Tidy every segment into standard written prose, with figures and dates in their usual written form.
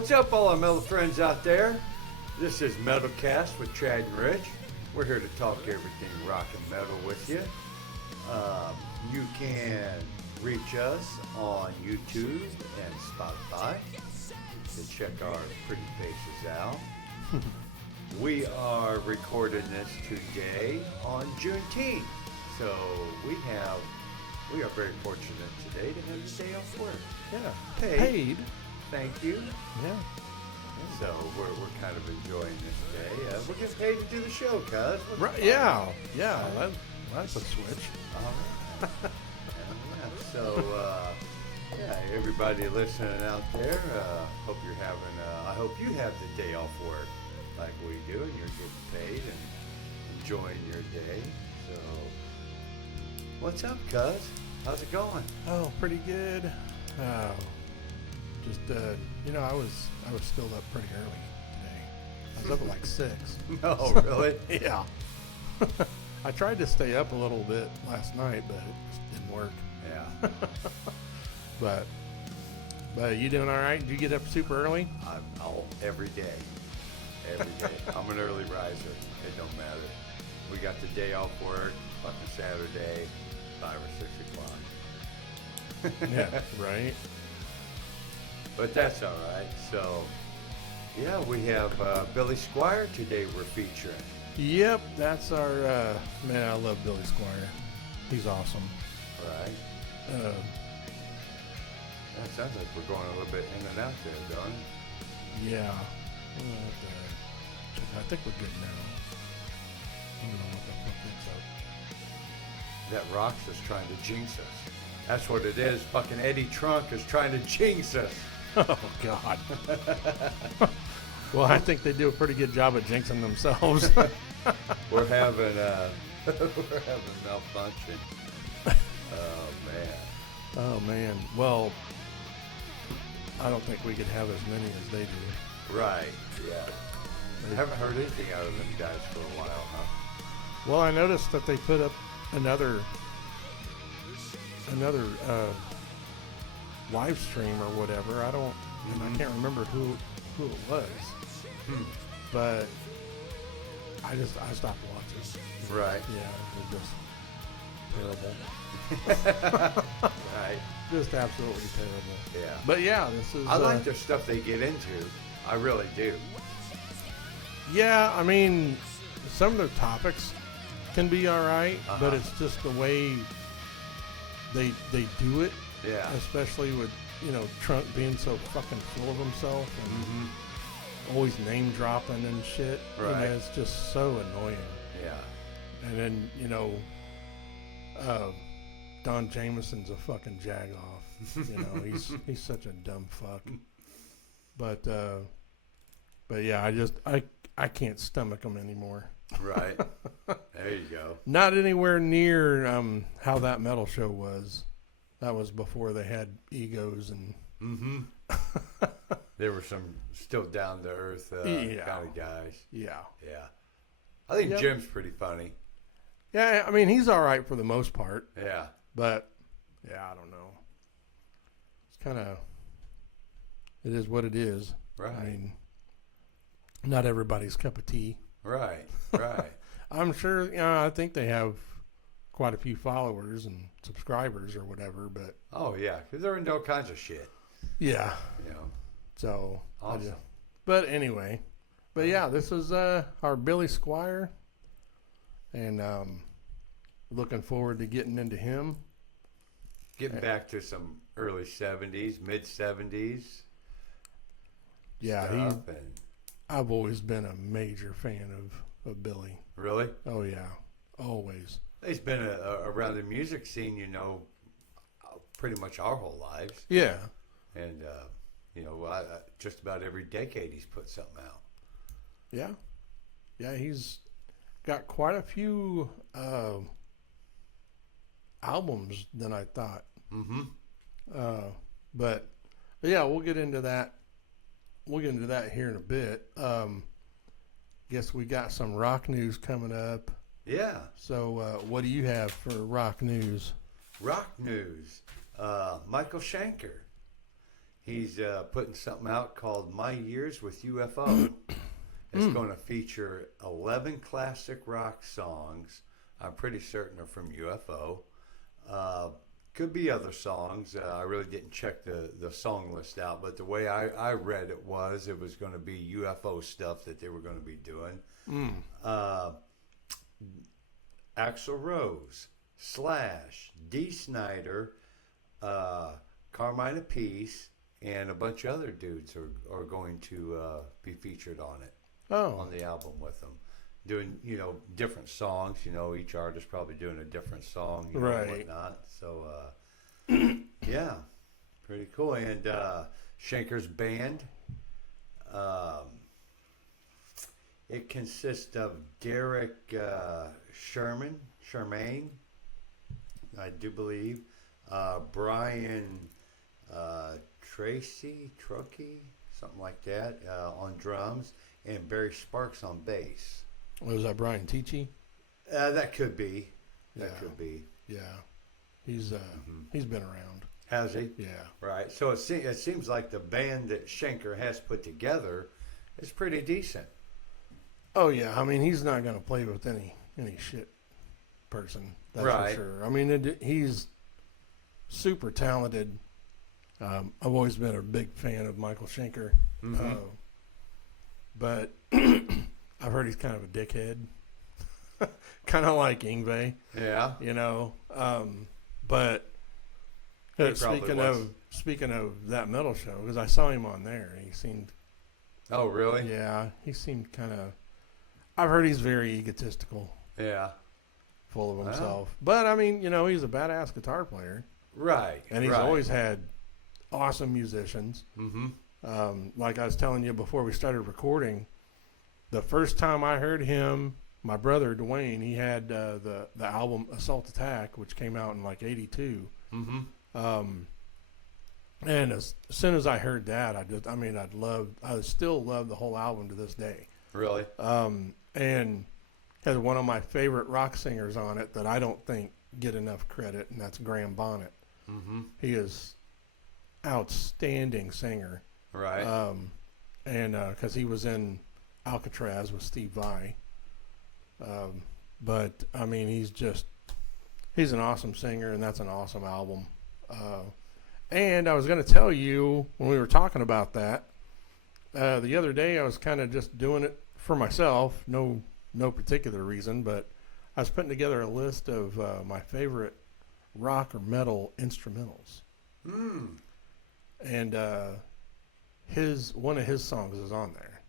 What's up, all our metal friends out there? This is Metalcast with Chad and Rich. We're here to talk everything rock and metal with you. You can reach us on YouTube and Spotify to check our pretty faces out. We are recording this today on Juneteenth, so we are very fortunate today to have the day off work. Yeah, Paid. Thank you. Yeah. So we're kind of enjoying this day. We're getting paid to do the show, cuz. Right, yeah. That's a switch. All right. So, everybody listening out there, hope you're having. I hope you have the day off work like we do, and you're getting paid and enjoying your day. So, what's up, cuz? How's it going? Oh, pretty good. I was still up pretty early today. I was up at like 6. Oh, really? Yeah. I tried to stay up a little bit last night, but it just didn't work. Yeah. But you doing all right? Did you get up super early? Every day. Every day. I'm an early riser. It don't matter. We got the day off work, fucking Saturday, 5 or 6 o'clock. Yeah, right. But that's all right. So, yeah, we have Billy Squier today we're featuring. Yep, that's our, man, I love Billy Squier. He's awesome. Right. That sounds like we're going a little bit in and out there, don't it? Yeah. I think we're good now. I don't know what the fuck it's up. That Rox is trying to jinx us. That's what it is. Fucking Eddie Trunk is trying to jinx us. Oh, God. Well, I think they do a pretty good job of jinxing themselves. We're having malfunction. Oh, man. Well, I don't think we could have as many as they do. Right, yeah. I haven't heard anything out of them guys for a while, huh? Well, I noticed that they put up another live stream or whatever. I can't remember who it was. But I stopped watching. Right. Yeah, it was just terrible. Right. Just absolutely terrible. Yeah. But yeah, this is. I like the stuff they get into. I really do. Yeah, I mean, some of their topics can be all right, but it's just the way they do it. Yeah. Especially with Trump being so fucking full of himself and always name dropping and shit. Right. It's just so annoying. Yeah. And then Don Jameson's a fucking jagoff. He's such a dumb fuck. But yeah, I can't stomach him anymore. Right. There you go. Not anywhere near how that metal show was. That was before they had egos and. There were some still down to earth kind of guys. Yeah. Yeah. I think Jim's pretty funny. Yeah, I mean he's all right for the most part. Yeah. But yeah, I don't know. It's kind of. It is what it is. Right. I mean, not everybody's cup of tea. Right. I'm sure, I think they have quite a few followers and subscribers or whatever, but. Oh, yeah, because they're into all kinds of shit. Yeah. So. Awesome. But anyway. But yeah, this is our Billy Squier. And looking forward to getting into him. Getting back to some early 70s, mid 70s. Yeah, I've always been a major fan of Billy. Really? Oh, yeah. Always. He's been around the music scene, pretty much our whole lives. Yeah. And, just about every decade he's put something out. Yeah. Yeah, he's got quite a few albums than I thought. But, yeah, we'll get into that. We'll get into that here in a bit. Guess we got some rock news coming up. Yeah. So what do you have for rock news? Rock news. Michael Schenker. He's putting something out called My Years with UFO. It's going to feature 11 classic rock songs. I'm pretty certain they're from UFO. Could be other songs. I really didn't check the song list out, but the way I read it was going to be UFO stuff that they were going to be doing. Axl Rose, Slash, Dee Snider, Carmine Appice, and a bunch of other dudes are going to be featured on it. On the album with them, doing different songs. Each artist probably doing a different song, right? And whatnot. So yeah, pretty cool. And Schenker's band, it consists of Derek Shermaine, I do believe, Brian Trokey, something like that, on drums. And Barry Sparks on bass. Was that Brian Tichy? That could be. Could be. Yeah, he's been around. Has he? Yeah. Right. So it seems like the band that Schenker has put together is pretty decent. Oh yeah, I mean he's not going to play with any shit person. That's for sure. I mean he's super talented. I've always been a big fan of Michael Schenker. But I've heard he's kind of a dickhead, kind of like Yngwie. Yeah. But speaking of that metal show, because I saw him on there, and he seemed. Oh really? Yeah, he seemed kind of. I've heard he's very egotistical. Yeah. Full of himself, but I mean, he's a badass guitar player. Right. And he's always had awesome musicians. Like I was telling you before we started recording, the first time I heard him, my brother Dwayne, he had the album Assault Attack, which came out in like '82. And as soon as I heard that, I still love the whole album to this day. Really? And has one of my favorite rock singers on it that I don't think get enough credit, and that's Graham Bonnet. He is outstanding singer. Right. And because he was in Alcatraz with Steve Vai. But I mean, he's an awesome singer, and that's an awesome album. And I was going to tell you when we were talking about that, the other day I was kind of just doing it for myself, no particular reason, but I was putting together a list of my favorite rock or metal instrumentals. And one of his songs is on there.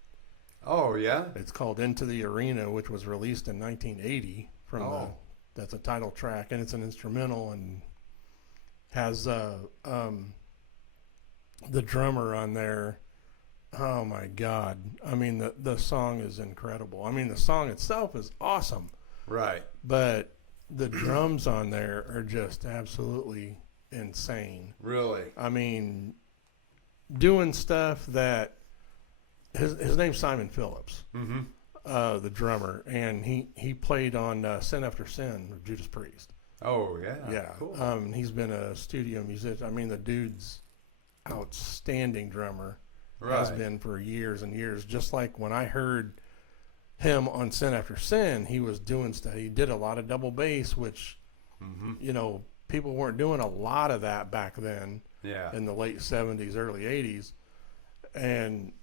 Oh yeah. It's called "Into the Arena," which was released in 1980. That's a title track, and it's an instrumental, and has the drummer on there. Oh my God! I mean, the song is incredible. I mean, the song itself is awesome. Right. But the drums on there are just absolutely insane. Really? I mean, doing stuff that his name's Simon Phillips, the drummer, and he played on Sin After Sin with Judas Priest. Oh yeah. Yeah. Cool. He's been a studio musician. I mean, the dude's outstanding drummer. Right. Has been for years and years. Just like when I heard him on Sin After Sin, he was doing stuff. He did a lot of double bass, which people weren't doing a lot of that back then. Yeah. In the late 70s, early 80s. And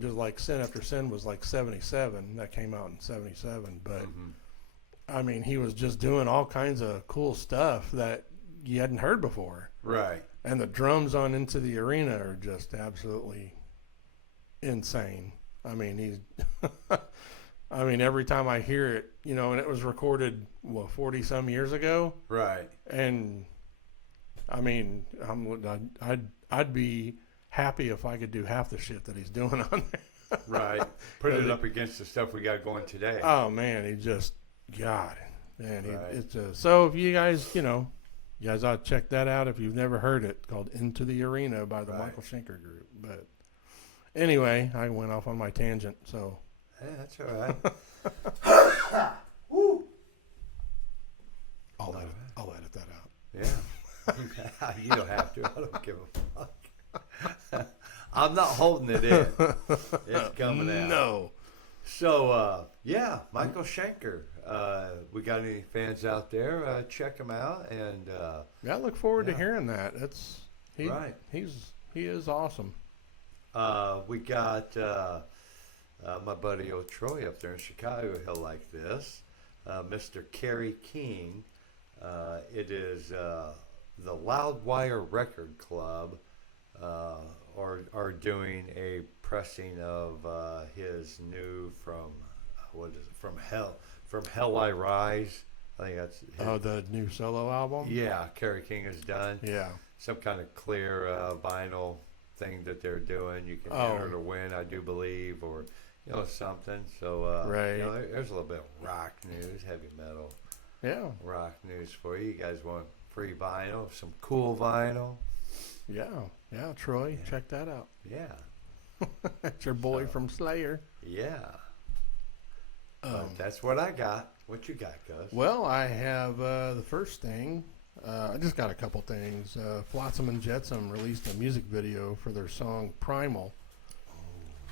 just like Sin After Sin was like 77. That came out in 77. But, I mean, he was just doing all kinds of cool stuff that you hadn't heard before. Right. And the drums on Into the Arena are just absolutely insane. I mean, every time I hear it, and it was recorded, 40-some years ago? Right. And I mean, I'd be happy if I could do half the shit that he's doing on there. Right. Put it up against the stuff we got going today. Oh man, it's so if you guys, you guys ought to check that out if you've never heard it, called Into the Arena by the Michael Schenker Group. But anyway, I went off on my tangent, so. Hey, that's all right. Woo! I'll edit that out. Yeah. You don't have to. I don't give a fuck. I'm not holding it in. It's coming out. No. So, yeah, Michael Schenker. We got any fans out there? Check him out. And I look forward to yeah. hearing that. Right. He is awesome. We got my buddy old Troy up there in Chicago. He'll like this. Mr. Kerry King. It is the Loudwire Record Club are doing a pressing of his new From Hell I Rise. I think that's his, The new solo album. yeah. Kerry King has done Yeah. some kind of clear vinyl thing that they're doing. You can enter to win, I do believe, or something. So Right. there's a little bit of rock news, heavy metal Yeah. rock news for you. You guys want free vinyl, some cool vinyl? Yeah. Troy, check that out. Yeah, That's your boy from Slayer. yeah. But that's what I got. What you got, Gus? Well, I have the first thing. I just got a couple things. Flotsam and Jetsam released a music video for their song Primal.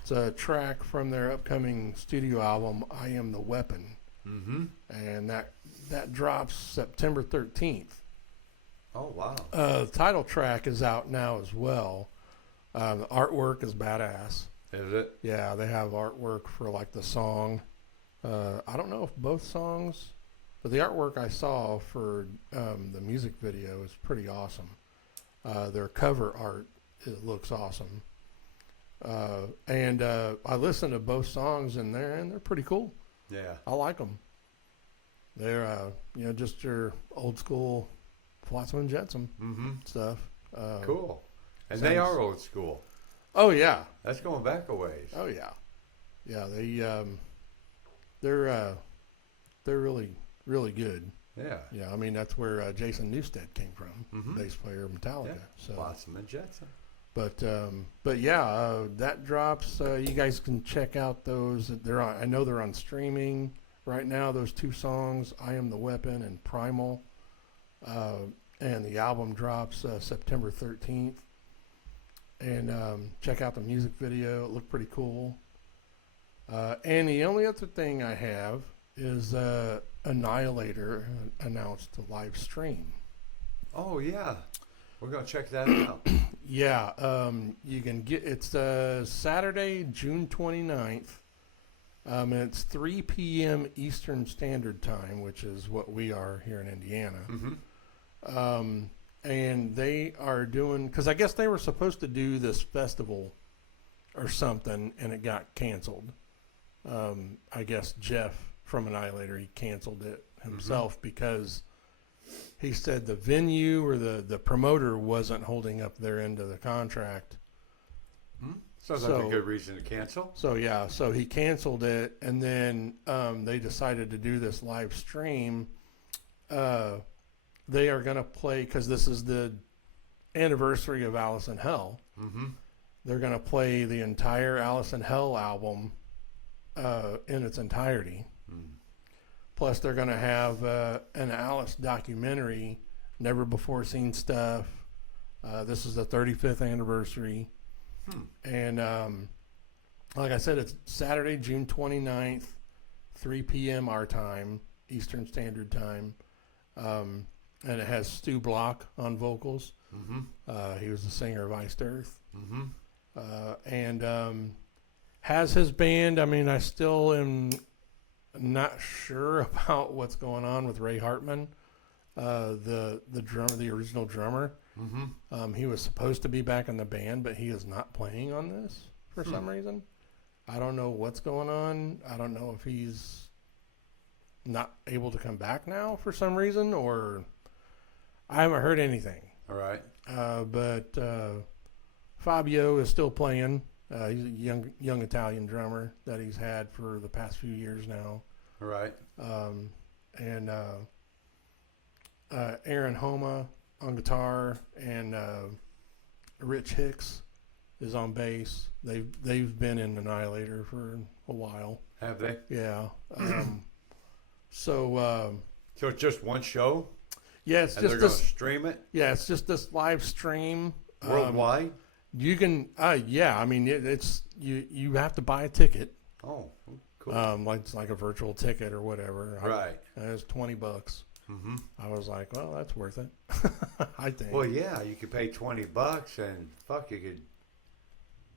It's a track from their upcoming studio album, I Am the Weapon. Mm-hmm. And that drops September 13th. Oh, wow. The title track is out now as well. The artwork is badass. Is it? Yeah, they have artwork for like the song. I don't know if both songs, but the artwork I saw for the music video is pretty awesome. Their cover art, it looks awesome. And I listened to both songs in there, and they're pretty cool. Yeah. I like them. They're just your old school Flotsam and Jetsam stuff. Cool. And they are old school. Oh yeah. That's going back a ways. Oh yeah. Yeah, they're really really good. Yeah. Yeah, I mean that's where Jason Newsted came from, bass player of Metallica. Yeah. So, Flotsam and Jetsam. but yeah, that drops. You guys can check out those. I know they're on streaming right now. Those two songs, "I Am the Weapon" and "Primal," and the album drops September 13th. And check out the music video. It looked pretty cool. And the only other thing I have is Annihilator announced a live stream. Oh, yeah. We're going to check that out. Yeah, you can get it's Saturday, June 29th. And it's 3 p.m. Eastern Standard Time, which is what we are here in Indiana. Mm-hmm. And they are doing, because I guess they were supposed to do this festival or something, and it got canceled. I guess Jeff from Annihilator, he canceled it himself because he said the venue or the promoter wasn't holding up their end of the contract. Sounds like a good reason to cancel. So yeah, so he canceled it, and then they decided to do this live stream. They are going to play, because this is the anniversary of Alice in Hell. Mm-hmm. They're going to play the entire Alice in Hell album in its entirety. Plus, they're going to have an Alice documentary, never before seen stuff. This is the 35th anniversary. And like I said, it's Saturday, June 29th, 3 p.m. our time, Eastern Standard Time. And it has Stu Block on vocals. He was the singer of Iced Earth. And has his band. I mean, I still am not sure about what's going on with Ray Hartman, the drummer, the original drummer. He was supposed to be back in the band, but he is not playing on this for some reason. I don't know what's going on. I don't know if he's not able to come back now for some reason, or I haven't heard anything. All right. But Fabio is still playing. He's a young Italian drummer that he's had for the past few years now. All right. And Aaron Homa on guitar, and Rich Hicks is on bass. They've been in Annihilator for a while. Have they? Yeah. So it's just one show? Yeah, it's And just they're going this. to stream it? Yeah, it's just this live stream. Worldwide? You can, yeah. I mean, it's you have to buy a ticket, Oh, cool. like it's like a virtual ticket or whatever. Right. It's $20. Mm-hmm. I was like, well, that's worth it. I think. Well, yeah, you could pay $20 and fuck, you could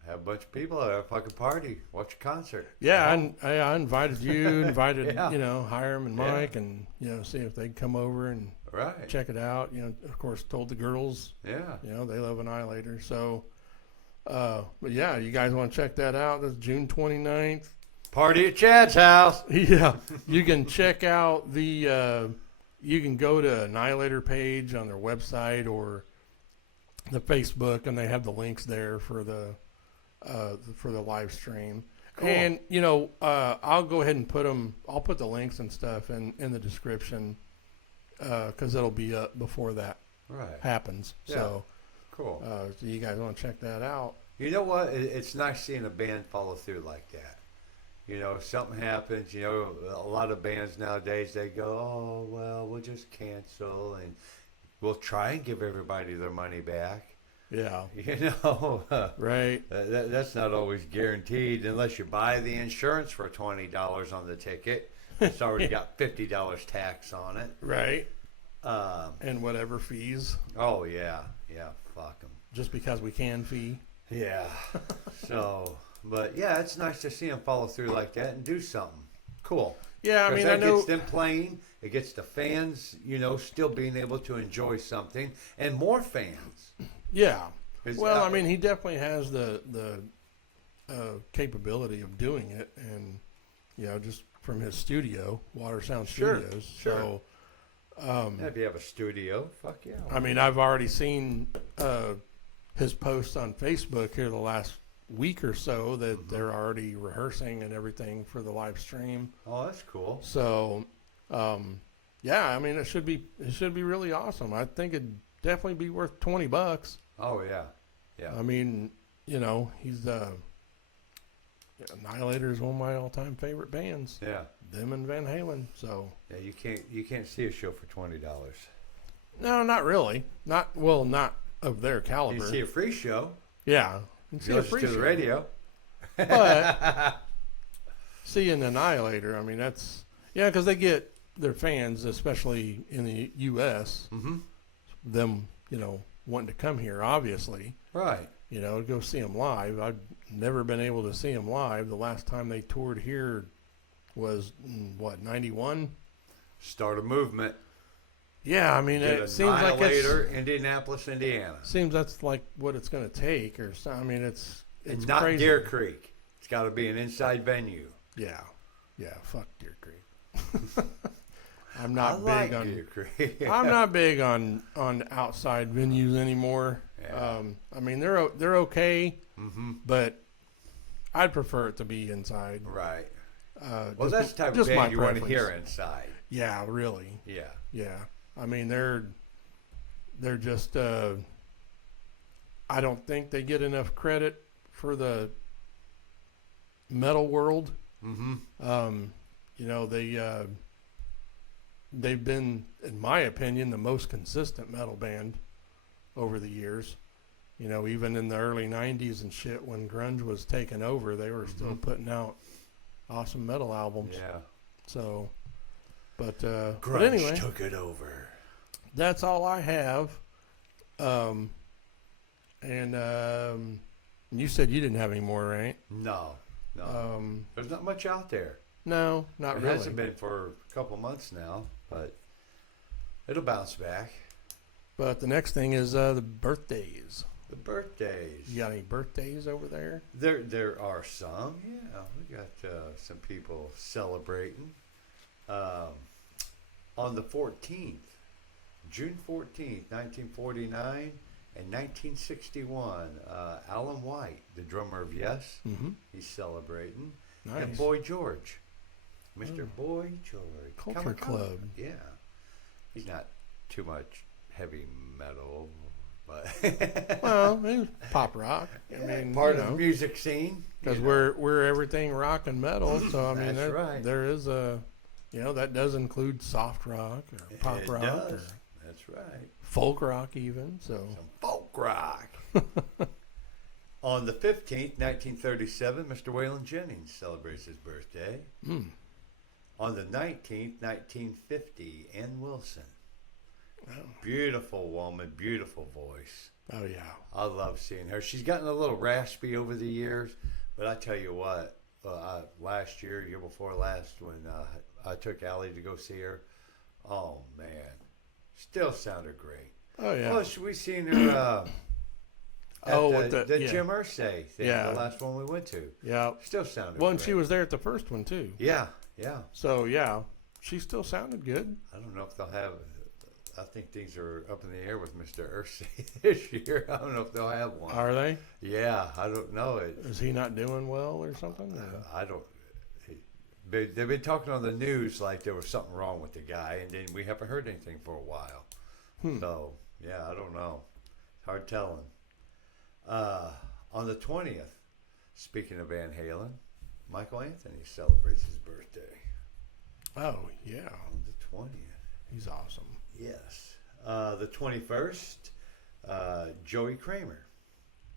have a bunch of people at a fucking party, watch a concert. Yeah, I invited you, invited Yeah. Hiram and Yeah. Mike, and see if they'd come over and Right. check it out. Of course, told the girls, Yeah. they love Annihilator. So, but yeah, you guys want to check that out? That's June 29th. Party at Chad's house. Yeah, you can check out the. You can go to Annihilator page on their website or the Facebook, and they have the links there for the live stream. Cool. And I'll go ahead and put them. I'll put the links and stuff in the description because it'll be up before that Right. happens. Yeah. So, Cool. so you guys want to check that out? You know what? It's nice seeing a band follow through like that. Something happens. A lot of bands nowadays, they go, oh, well, we'll just cancel and we'll try and give everybody their money back. Yeah. Right. That's not always guaranteed unless you buy the insurance for $20 on the ticket. It's already got $50 tax on it. Right. And whatever fees. Oh, yeah. Yeah, fuck them. Just because we can fee. Yeah. So... But yeah, it's nice to see them follow through like that and do something cool. Yeah, I mean, that I know gets them playing. It gets the fans, still being able to enjoy something, and more fans. Yeah. 'Cause, Well, I mean, he definitely has the capability of doing it, and just from his studio, Water Sound Sure, Studios. sure. So, If you have a studio, fuck yeah. I mean, I've already seen his posts on Facebook here the last week or so that they're already rehearsing and everything for the live stream. Oh, that's cool. So, yeah, I mean, it should be really awesome. I think it'd definitely be worth $20. Oh yeah, yeah. I mean, he's Annihilator is one of my all-time favorite bands. Yeah. Them and Van Halen. So Yeah, you can't see a show for $20. no, not really. Not of their caliber. You see a free show. Yeah, you can see You a listen free to the show. radio. But seeing Annihilator, I mean, that's because they get their fans, especially in the U.S. Mm-hmm. Them, wanting to come here, obviously. Right. Go see them live. I've never been able to see them live. The last time they toured here was, 91? Start a movement. Yeah, I mean, it seems like Annihilator, Indianapolis, Indiana. Seems that's like what it's going to take, or so. I mean, it's not crazy. Deer Creek. It's got to be an inside venue. Yeah, fuck Deer Creek. I'm not I big like on Deer Creek. I'm not big on outside venues anymore. Yeah. I mean, they're okay, Mm-hmm. but I'd prefer it to be inside. Right. Well, Well, that's the type of just my band you want to preference. hear inside. Yeah, really. Yeah. Yeah. I mean, they're just. I don't think they get enough credit for the metal world. Mm-hmm. They've been, in my opinion, the most consistent metal band over the years. Even in the early '90s and shit, when grunge was taking over, they were still putting out awesome metal albums. Yeah. So, but Grunge anyway, took it over. that's all I have. You said you didn't have any more, right? No. There's not much out there. No, not It really. hasn't been for a couple months now, but it'll bounce back. But the next thing is the birthdays. The birthdays. You got any birthdays over there? There are some. Yeah, we got some people celebrating. On the 14th, June 14th, 1949, and 1961, Alan White, the drummer of Yes, Mm-hmm. he's celebrating. Nice. And Boy George, Mr. Boy George. Culture Club. Yeah. He's not too much heavy metal, but Well, it's pop rock. I mean, part of the music scene. because we're everything rock and metal. So I mean, That's right. there is a, that does include soft rock or pop It rock does. or That's right. folk rock even. So Some folk rock. On the 15th, 1937, Mr. Waylon Jennings celebrates his birthday. Mm. On the 19th, 1950, Ann Wilson. Oh. Beautiful woman, beautiful voice. Oh, yeah. I love seeing her. She's gotten a little raspy over the years, but I tell you what, last year, year before last, when I took Allie to go see her, oh, man, still sounded great. Oh, yeah. Well, we seen her at the yeah. Jim Irsay thing, Yeah. the last one we went to. Yeah. Still sounded Well, and great. she was there at the first one, too. Yeah, yeah. So, yeah, she still sounded good. I don't know if they'll have. I think things are up in the air with Mr. Irsay this year. I don't know if they'll have one. Are they? Yeah, I don't know. Is he not doing well or something? I don't. They've been talking on the news like there was something wrong with the guy, and then we haven't heard anything for a while. So, yeah, I don't know. It's hard telling. On the 20th, speaking of Van Halen, Michael Anthony celebrates his birthday. Oh, yeah. On the 20th. He's awesome. Yes. The 21st, Joey Kramer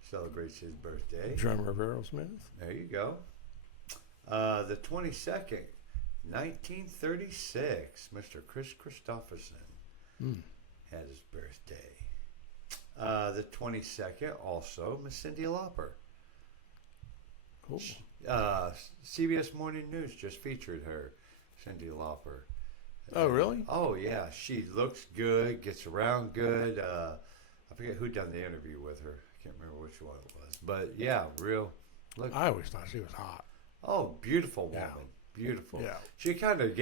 celebrates his birthday. Drummer of Aerosmith. There you go. The 22nd, 1936, Mr. Chris Christopherson had his birthday. The 22nd, also, Miss Cyndi Lauper. Cool. CBS Morning News just featured her, Cyndi Lauper. Oh, really? Oh, yeah. She looks good, gets around good. I forget who done the interview with her. I can't remember which one it was. But, yeah, look. I always thought she was hot. Oh, beautiful woman. Yeah. Beautiful. Yeah. She kind of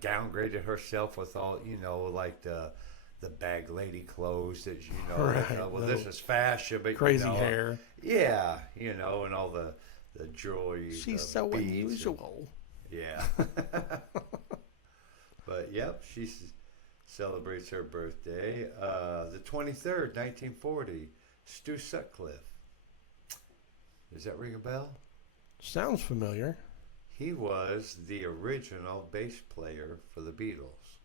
downgraded herself with all, like the bag lady clothes that, Right. this is fashion. But, Crazy hair. Yeah, and all the jewelry. She's the so beads unusual. Yeah. But, yep, she celebrates her birthday. The 23rd, 1940, Stu Sutcliffe. Does that ring a bell? Sounds familiar. He was the original bass player for the Beatles.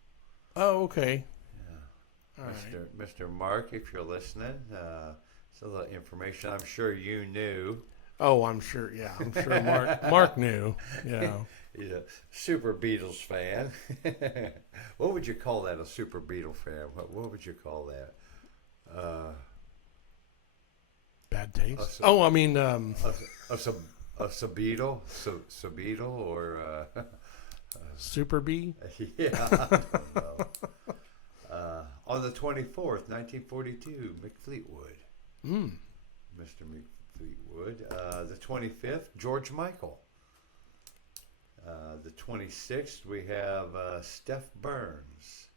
Oh, okay. Yeah. All Mr. Mark, if you're listening, it's a little information I'm sure you knew. Oh, I'm sure. Yeah, I'm sure Mark knew. Yeah. He's a super Beatles fan. What would you call that, a super Beatle fan? What would you call that? Bad taste. A Sabeetle? Sabeetle or... Super B? Yeah, I don't know. On the 24th, 1942, Mick Fleetwood. Mr. Mick Fleetwood. The 25th, George Michael. The 26th, we have Steph Burns.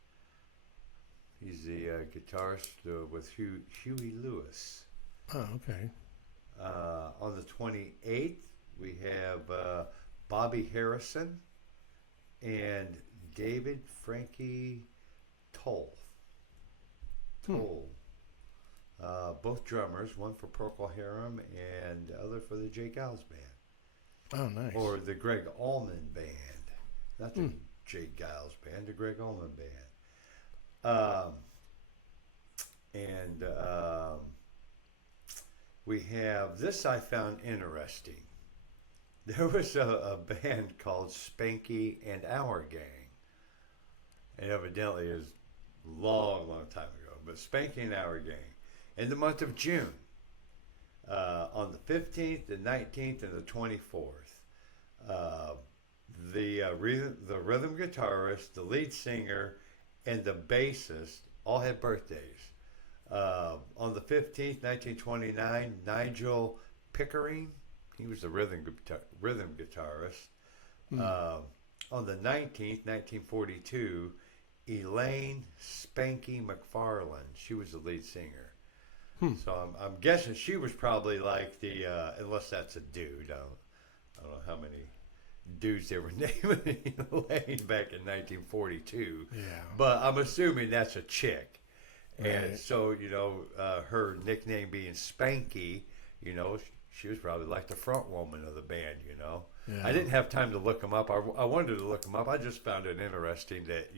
He's the guitarist with Huey Lewis. Oh, okay. On the 28th, we have Bobby Harrison and David Frankie Toll. Both drummers, one for Procol Harum and the other for the Jay Giles Band. Oh, nice. Or the Greg Allman Band. Not the Jay Giles Band, the Greg Allman Band. We have, this I found interesting. There was a band called Spanky and Our Gang. And evidently it was a long, long time ago. But Spanky and Our Gang. In the month of June. On the 15th, the 19th, and the 24th. The rhythm guitarist, the lead singer, and the bassist all had birthdays. On the 15th, 1929, Nigel Pickering, he was the rhythm guitarist. On the 19th, 1942, Elaine Spanky McFarland, she was the lead singer. So I'm guessing she was probably like the, unless that's a dude, I don't know how many dudes they were naming Elaine back in 1942. Yeah. But I'm assuming that's a chick. Right. And so, her nickname being Spanky, she was probably like the front woman of the band, Yeah. I didn't have time to look them up. I wanted to look them up. I just found it interesting that,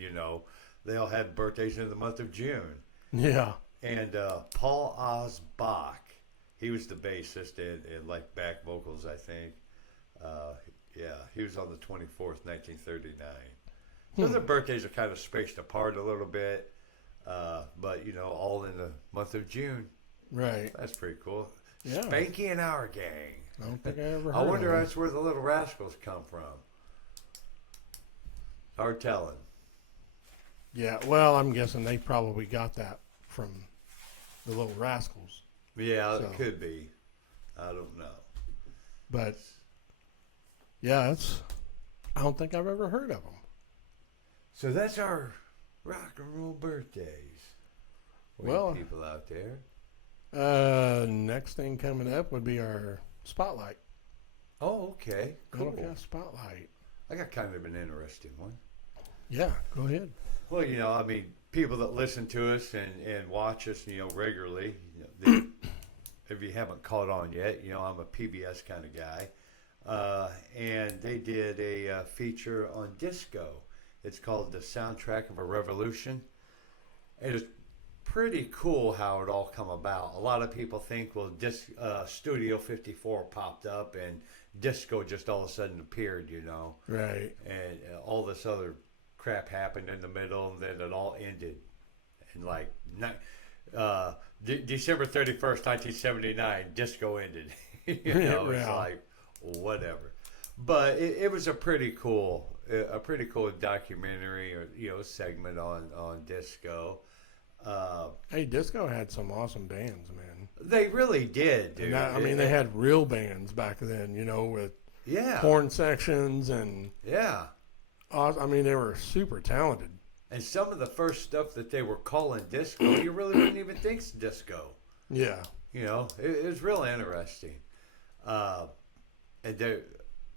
they all had birthdays in the month of June. Yeah. And Paul Oz Bach He was the bassist and like back vocals, I think. Yeah, he was on the 24th, 1939. So their birthdays are kind of spaced apart a little bit, but all in the month of June. Right. That's pretty cool. Yeah. Spanky and Our Gang. I don't think I ever heard I wonder of if them. that's where the Little Rascals come from. Hard telling. Yeah, well, I'm guessing they probably got that from the Little Rascals. Yeah, So. it could be. I don't know. But, yeah, I don't think I've ever heard of them. So that's our rock and roll birthdays. Well, people out there. Next thing coming up would be our spotlight. Oh, okay. Cool. Metalcast spotlight. I got kind of an interesting one. Yeah, go ahead. Well, people that listen to us and watch us, regularly, if you haven't caught on yet, I'm a PBS kind of guy. And they did a feature on disco. It's called The Soundtrack of a Revolution. It is pretty cool how it all come about. A lot of people think, well, Studio 54 popped up and disco just all of a sudden appeared, Right. and all this other crap happened in the middle, and then it all ended. And December 31st, 1979, disco ended. It's like whatever. But it was a pretty cool documentary or segment on disco. Hey, disco had some awesome bands, man. They really did, dude. They had real bands back then, with horn sections and yeah. They were super talented. And some of the first stuff that they were calling disco, you really wouldn't even think's disco. Yeah. It was real interesting. And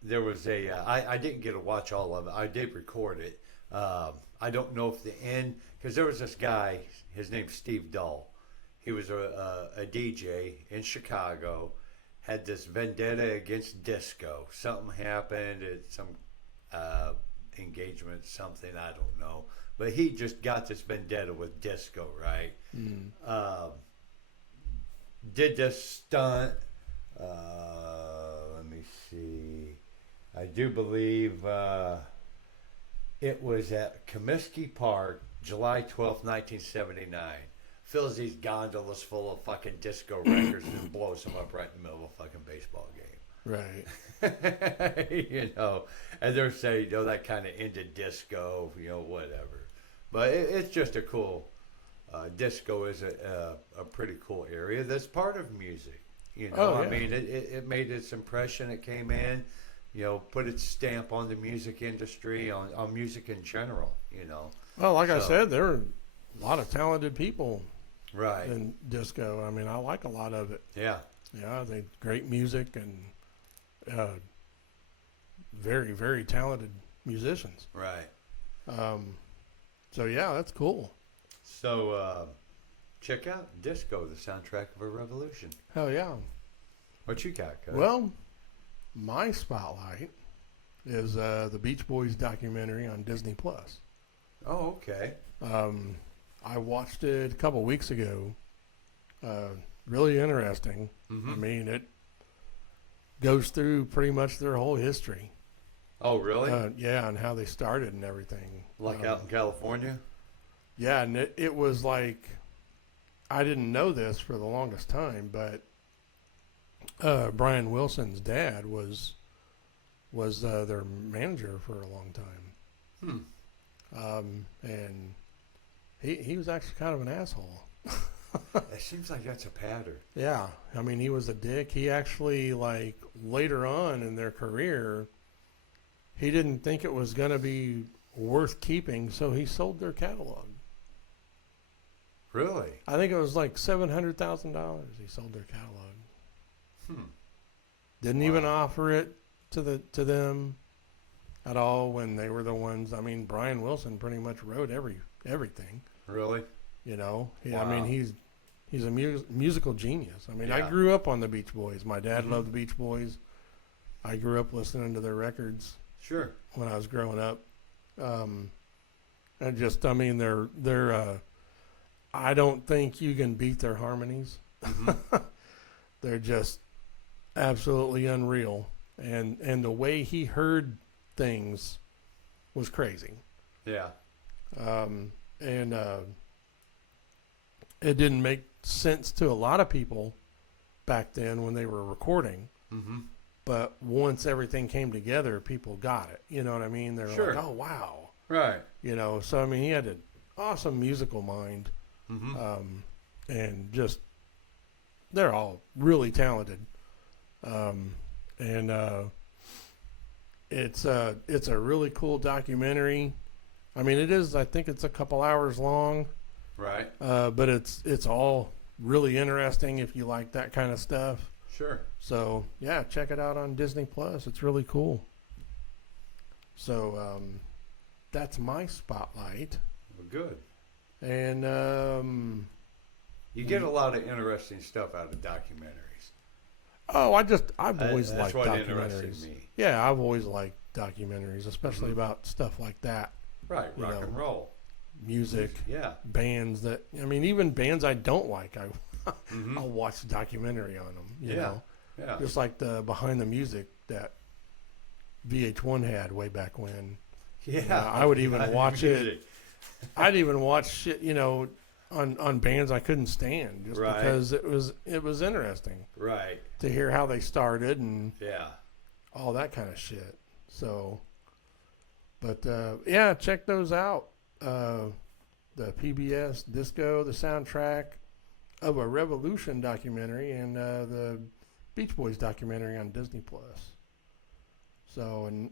there was I didn't get to watch all of it. I did record it. I don't know if the end, because there was this guy, his name's Steve Dull. He was a DJ in Chicago, had this vendetta against disco. Something happened at some engagement, something, I don't know. But he just got this vendetta with disco, right? Did this stunt. Let me see. I do believe it was at Comiskey Park, July 12th, 1979. Fills these gondolas full of fucking disco records and blows them up right in the middle of a fucking baseball game. Right. And they're saying, that kind of ended disco, whatever. But it's just a cool, disco is a pretty cool area that's part of music. It made its impression. It came in, put its stamp on the music industry, on music in general, Well, like I said, there are a lot of talented people right in disco. I like a lot of it. Yeah. Yeah, they great music and very, very talented musicians. Right. So, yeah, that's cool. So, check out Disco, the Soundtrack of a Revolution. Hell yeah. What you got, Cuz? Well, my spotlight is the Beach Boys documentary on Disney Plus. Oh, okay. I watched it a couple weeks ago. Really interesting. Mm-hmm. It goes through pretty much their whole history. Oh, really? Yeah, and how they started and everything. Like out in California? Yeah, and it was like, I didn't know this for the longest time, but Brian Wilson's dad was their manager for a long time. And he was actually kind of an asshole. It seems like that's a pattern. Yeah, he was a dick. He actually, later on in their career, he didn't think it was going to be worth keeping, so he sold their catalog. Really? I think it was like $700,000 he sold their catalog. Didn't even offer it to them at all when they were the ones. Brian Wilson pretty much wrote everything. Really? Wow. He's a musical genius. I Yeah. grew up on the Beach Boys. My dad loved the Beach Boys. I grew up listening to their records. Sure. When I was growing up. They're I don't think you can beat their harmonies. They're just absolutely unreal. And the way he heard things was crazy. Yeah. And it didn't make sense to a lot of people back then when they were recording. Mm-hmm. But once everything came together, people got it. You know what I mean? They're Sure. like, oh, wow. Right. You know, so, I mean, he had an awesome musical mind. Mm-hmm. And just, they're all really talented. It's a really cool documentary. I mean, it is, I think it's a couple hours long. Right. But it's all really interesting if you like that kind of stuff. Sure. So yeah, check it out on Disney Plus. It's really cool. So that's my spotlight. Well, good. And You get a lot of interesting stuff out of documentaries. I've always That's liked what documentaries. interested me. Yeah, I've always liked documentaries, especially about stuff like that. Right. You Rock know, and roll. Music, Yeah. bands that, I mean, even bands I don't like, Mm-hmm. I'll watch a documentary on them. You know, Yeah. just like the behind the music that VH1 had way back when. Yeah. I would even I watch agree. it. I'd even watch shit, you know, on bands I couldn't stand just Right. because it was interesting Right. to hear how they started and Yeah. all that kind of shit. So, but yeah, check those out. The PBS Disco, the soundtrack of a Revolution documentary, and the Beach Boys documentary on Disney Plus. So, and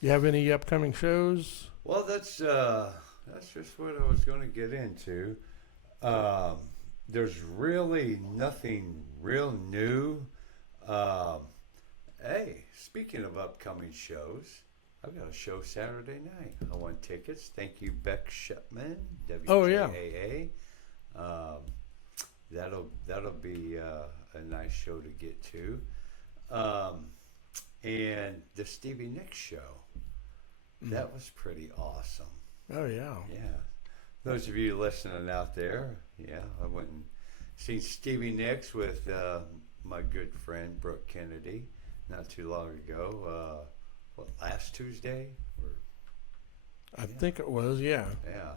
you have any upcoming shows? Well, that's just what I was going to get into. There's really nothing real new. Hey, speaking of upcoming shows, I've got a show Saturday night. I won tickets. Thank you, Beck Shepman, WJAA. Oh, yeah. That'll be a nice show to get to. And the Stevie Nicks show. That was pretty awesome. Oh yeah. Yeah. Those of you listening out there, yeah, I went and seen Stevie Nicks with my good friend Brooke Kennedy not too long ago. Last Tuesday? I think it was, yeah. Yeah.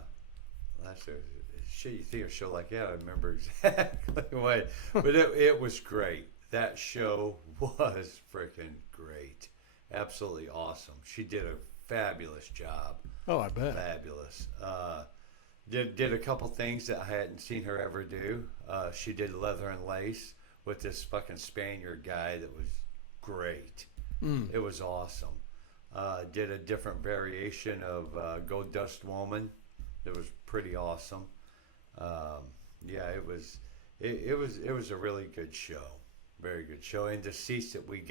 Last Tuesday. Shit, you think a show like that, I remember exactly what. But it was great. That show was freaking great. Absolutely awesome. She did a fabulous job. Oh, I bet. Fabulous. Did a couple things that I hadn't seen her ever do. She did leather and lace with this fucking Spaniard guy that was great. It was awesome. Did a different variation of Gold Dust Woman that was pretty awesome. Yeah, it was a really good show. Very good show. And the seats that we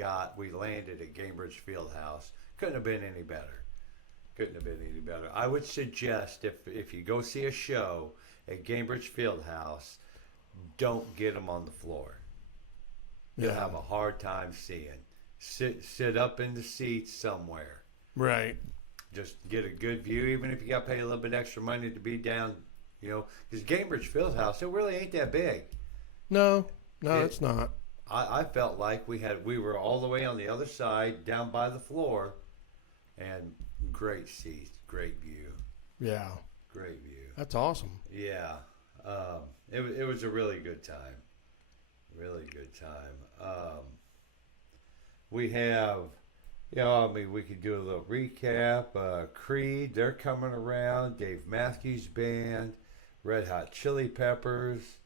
landed at Cambridge Fieldhouse. Couldn't have been any better. I would suggest if you go see a show at Cambridge Fieldhouse, don't get them on the floor. You'll have a hard time seeing. Sit up in the seats somewhere. Right. Just get a good view, even if you got to pay a little bit extra money to be down. You know, because Cambridge Fieldhouse, it really ain't that big. No, it's not. I felt like we were all the way on the other side, down by the floor, and great seats, great view. Yeah. Great view. That's awesome. Yeah. It was a really good time. Really good time. We have, we could do a little recap. Creed, they're coming around. Dave Matthews Band, Red Hot Chili Peppers.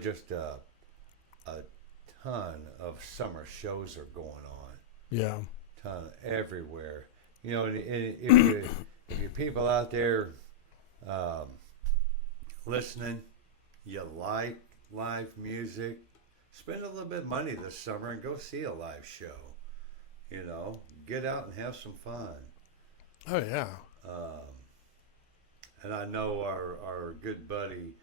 Just a ton of summer shows are going on. Yeah. Ton everywhere. If you people out there listening, you like live music, spend a little bit of money this summer and go see a live show. Get out and have some fun. Oh yeah. And I know our good buddy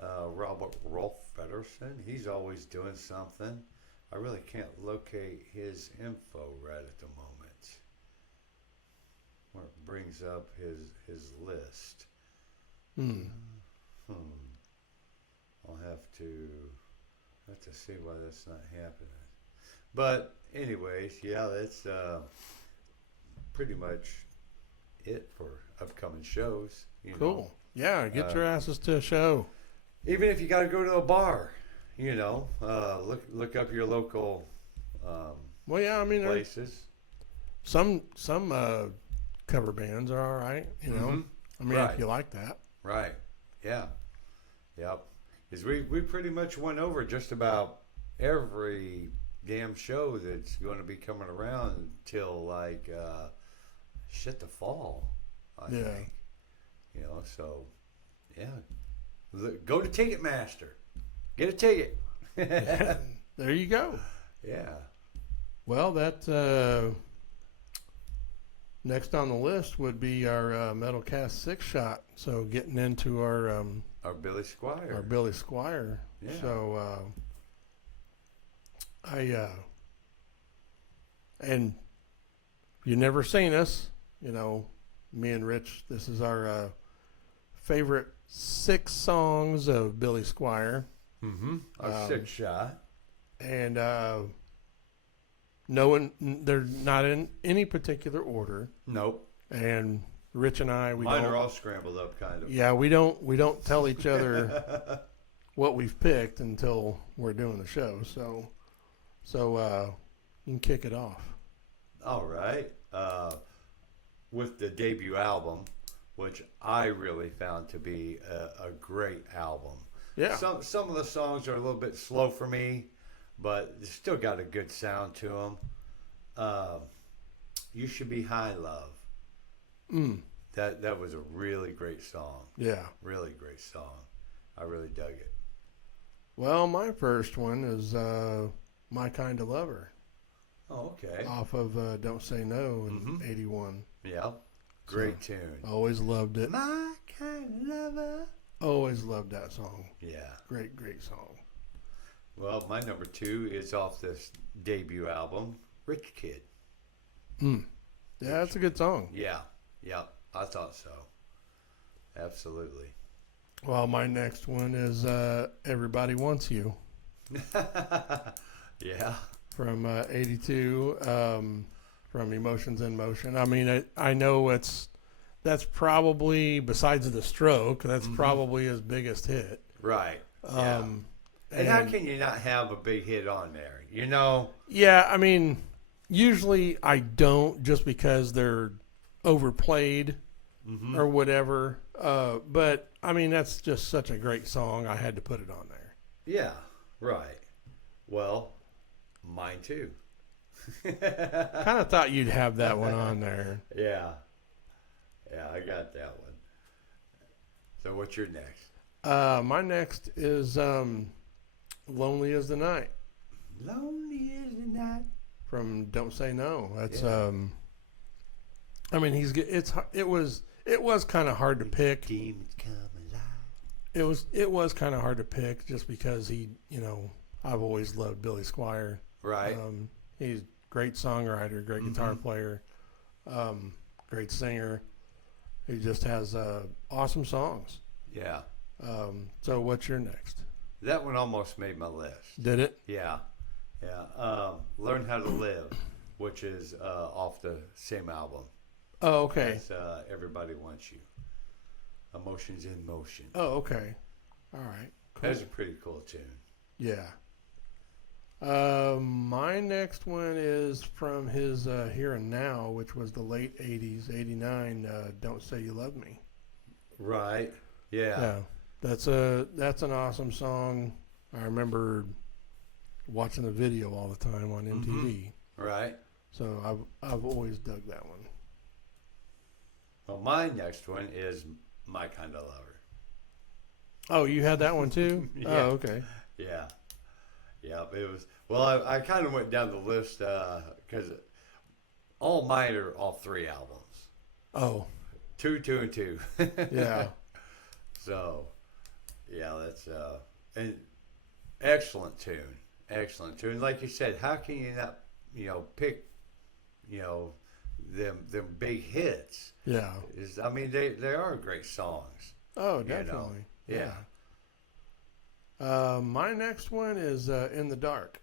Robert Rolf Feddersen, he's always doing something. I really can't locate his info right at the moment. Where it brings up his list. I'll have to Let's just see why that's not happening. But anyways, yeah, that's pretty much it for upcoming shows. Cool. Yeah, get your asses to a show. Even if you got to go to a bar, look up your local Well, yeah, I mean, places. some cover bands are all right. Mm-hmm. I mean, Right. if you like that. Right. Yeah. Yep. Because we pretty much went over just about every damn show that's going to be coming around until like the fall. I think. So yeah. Go to Ticketmaster. Get a ticket. There you go. Yeah. Well, that next on the list would be our Metalcast 6-shot. So getting into our Billy Squier. Our Billy Squier. Yeah. So and you've never seen us, me and Rich, this is our favorite 6 songs of Billy Squier. Mm-hmm. Our 6-shot. And they're not in any particular order. Nope. And Rich and I, Mine are all scrambled up, kind of. Yeah, we don't tell each other what we've picked until we're doing the show. So you can kick it off. All right. With the debut album, which I really found to be a great album. Yeah. Some of the songs are a little bit slow for me, but they still got a good sound to them. You Should Be High, Love. That was a really great song. Yeah. Really great song. I really dug it. Well, my first one is My Kind of Lover. Oh, okay. Off of Don't Say No in 81. Yeah. Great tune. Always loved it. My Kind of Lover. Always loved that song. Yeah. Great song. Well, my number 2 is off this debut album, Rich Kid. Yeah, that's a good song. Yeah. I thought so. Absolutely. Well, my next one is Everybody Wants You. Yeah. From 82, from Emotions in Motion. I mean, I know that's probably, besides The Stroke, that's probably his biggest hit. Right. Yeah. And how can you not have a big hit on there? Yeah, I mean, usually I don't, just because they're overplayed or whatever. But I mean, that's just such a great song. I had to put it on there. Yeah. Right. Well, mine too. Kind of thought you'd have that one on there. Yeah, I got that one. So what's your next? My next is Lonely as the Night. Lonely as the Night. From Don't Say No. That's I mean, it was kind of hard to pick. Demons come alive. It was kind of hard to pick just because I've always loved Billy Squier. Right. He's a great songwriter, great guitar player, great singer. He just has awesome songs. Yeah. So what's your next? That one almost made my list. Did it? Yeah. Learn How to Live, which is off the same album. Oh, okay. It's Everybody Wants You. Emotions in Motion. Oh, okay. All right. Cool. That's a pretty cool tune. Yeah. My next one is from his Here and Now, which was the late 80s, 89, Don't Say You Love Me. Right. Yeah. That's an awesome song. I remember watching the video all the time on MTV. Right. So I've always dug that one. Well, my next one is My Kind of Lover. Oh, you had that one too? Yeah. Oh, okay. Yeah. It was. Well, I kind of went down the list because all mine are all 3 albums. Oh. 2 and 2. Yeah. So, yeah, that's an excellent tune. Excellent tune. Like you said, how can you not, pick, them big hits? Yeah. I mean, they are great songs. Oh, definitely. Yeah. My next one is In the Dark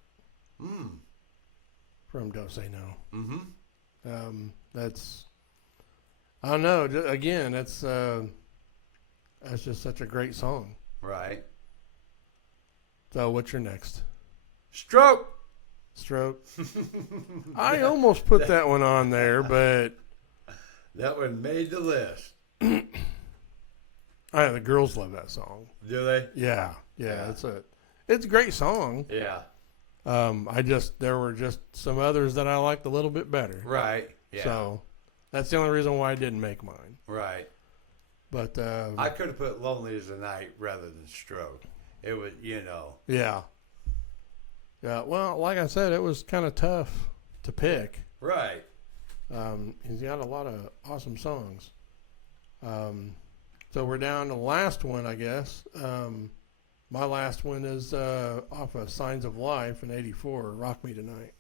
Mm. from Don't Say No. Mm-hmm. That's, I don't know. Again, that's just such a great song. Right. So, what's your next? Stroke. Stroke. I almost put that one on there, but That one made the list. the girls love that song. Do they? Yeah. Yeah. It's a great song. Yeah. There were just some others that I liked a little bit better. Right. Yeah. So that's the only reason why I didn't make mine. Right. But I could have put Lonely as the Night rather than Stroke. It would, yeah. Yeah. Well, like I said, it was kind of tough to pick. Right. He's got a lot of awesome songs. So we're down to the last one, I guess. My last one is off of Signs of Life in '84, Rock Me Tonight.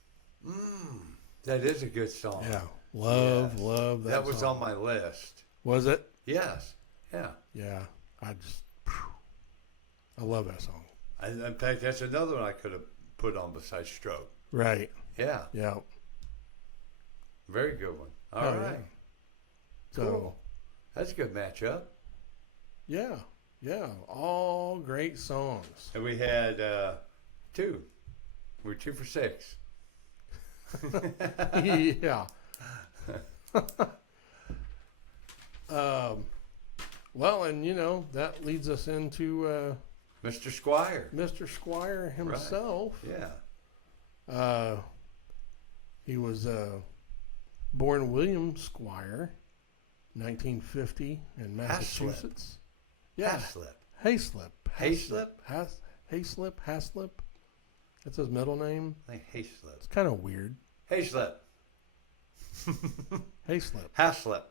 That is a good song. Yeah. Love that That was song. on my list. Was it? Yes. Yeah. Yeah. I love that song. In fact, that's another one I could have put on besides Stroke. Right. Yeah. Yeah. Very good one. All right. Yeah. So, Cool. That's a good matchup. yeah. Yeah. All great songs. And we had two. We were 2 for 6. Yeah. Well, and that leads us into Mr. Squier. Mr. Squier himself. Yeah. He was born William Squier, 1950 in Massachusetts. Yeah. Haslip. Hayslip. Hayslip? Haslip. That's his middle name. I think Hayslip. It's kind of weird. Hayslip. Hayslip. Haslip.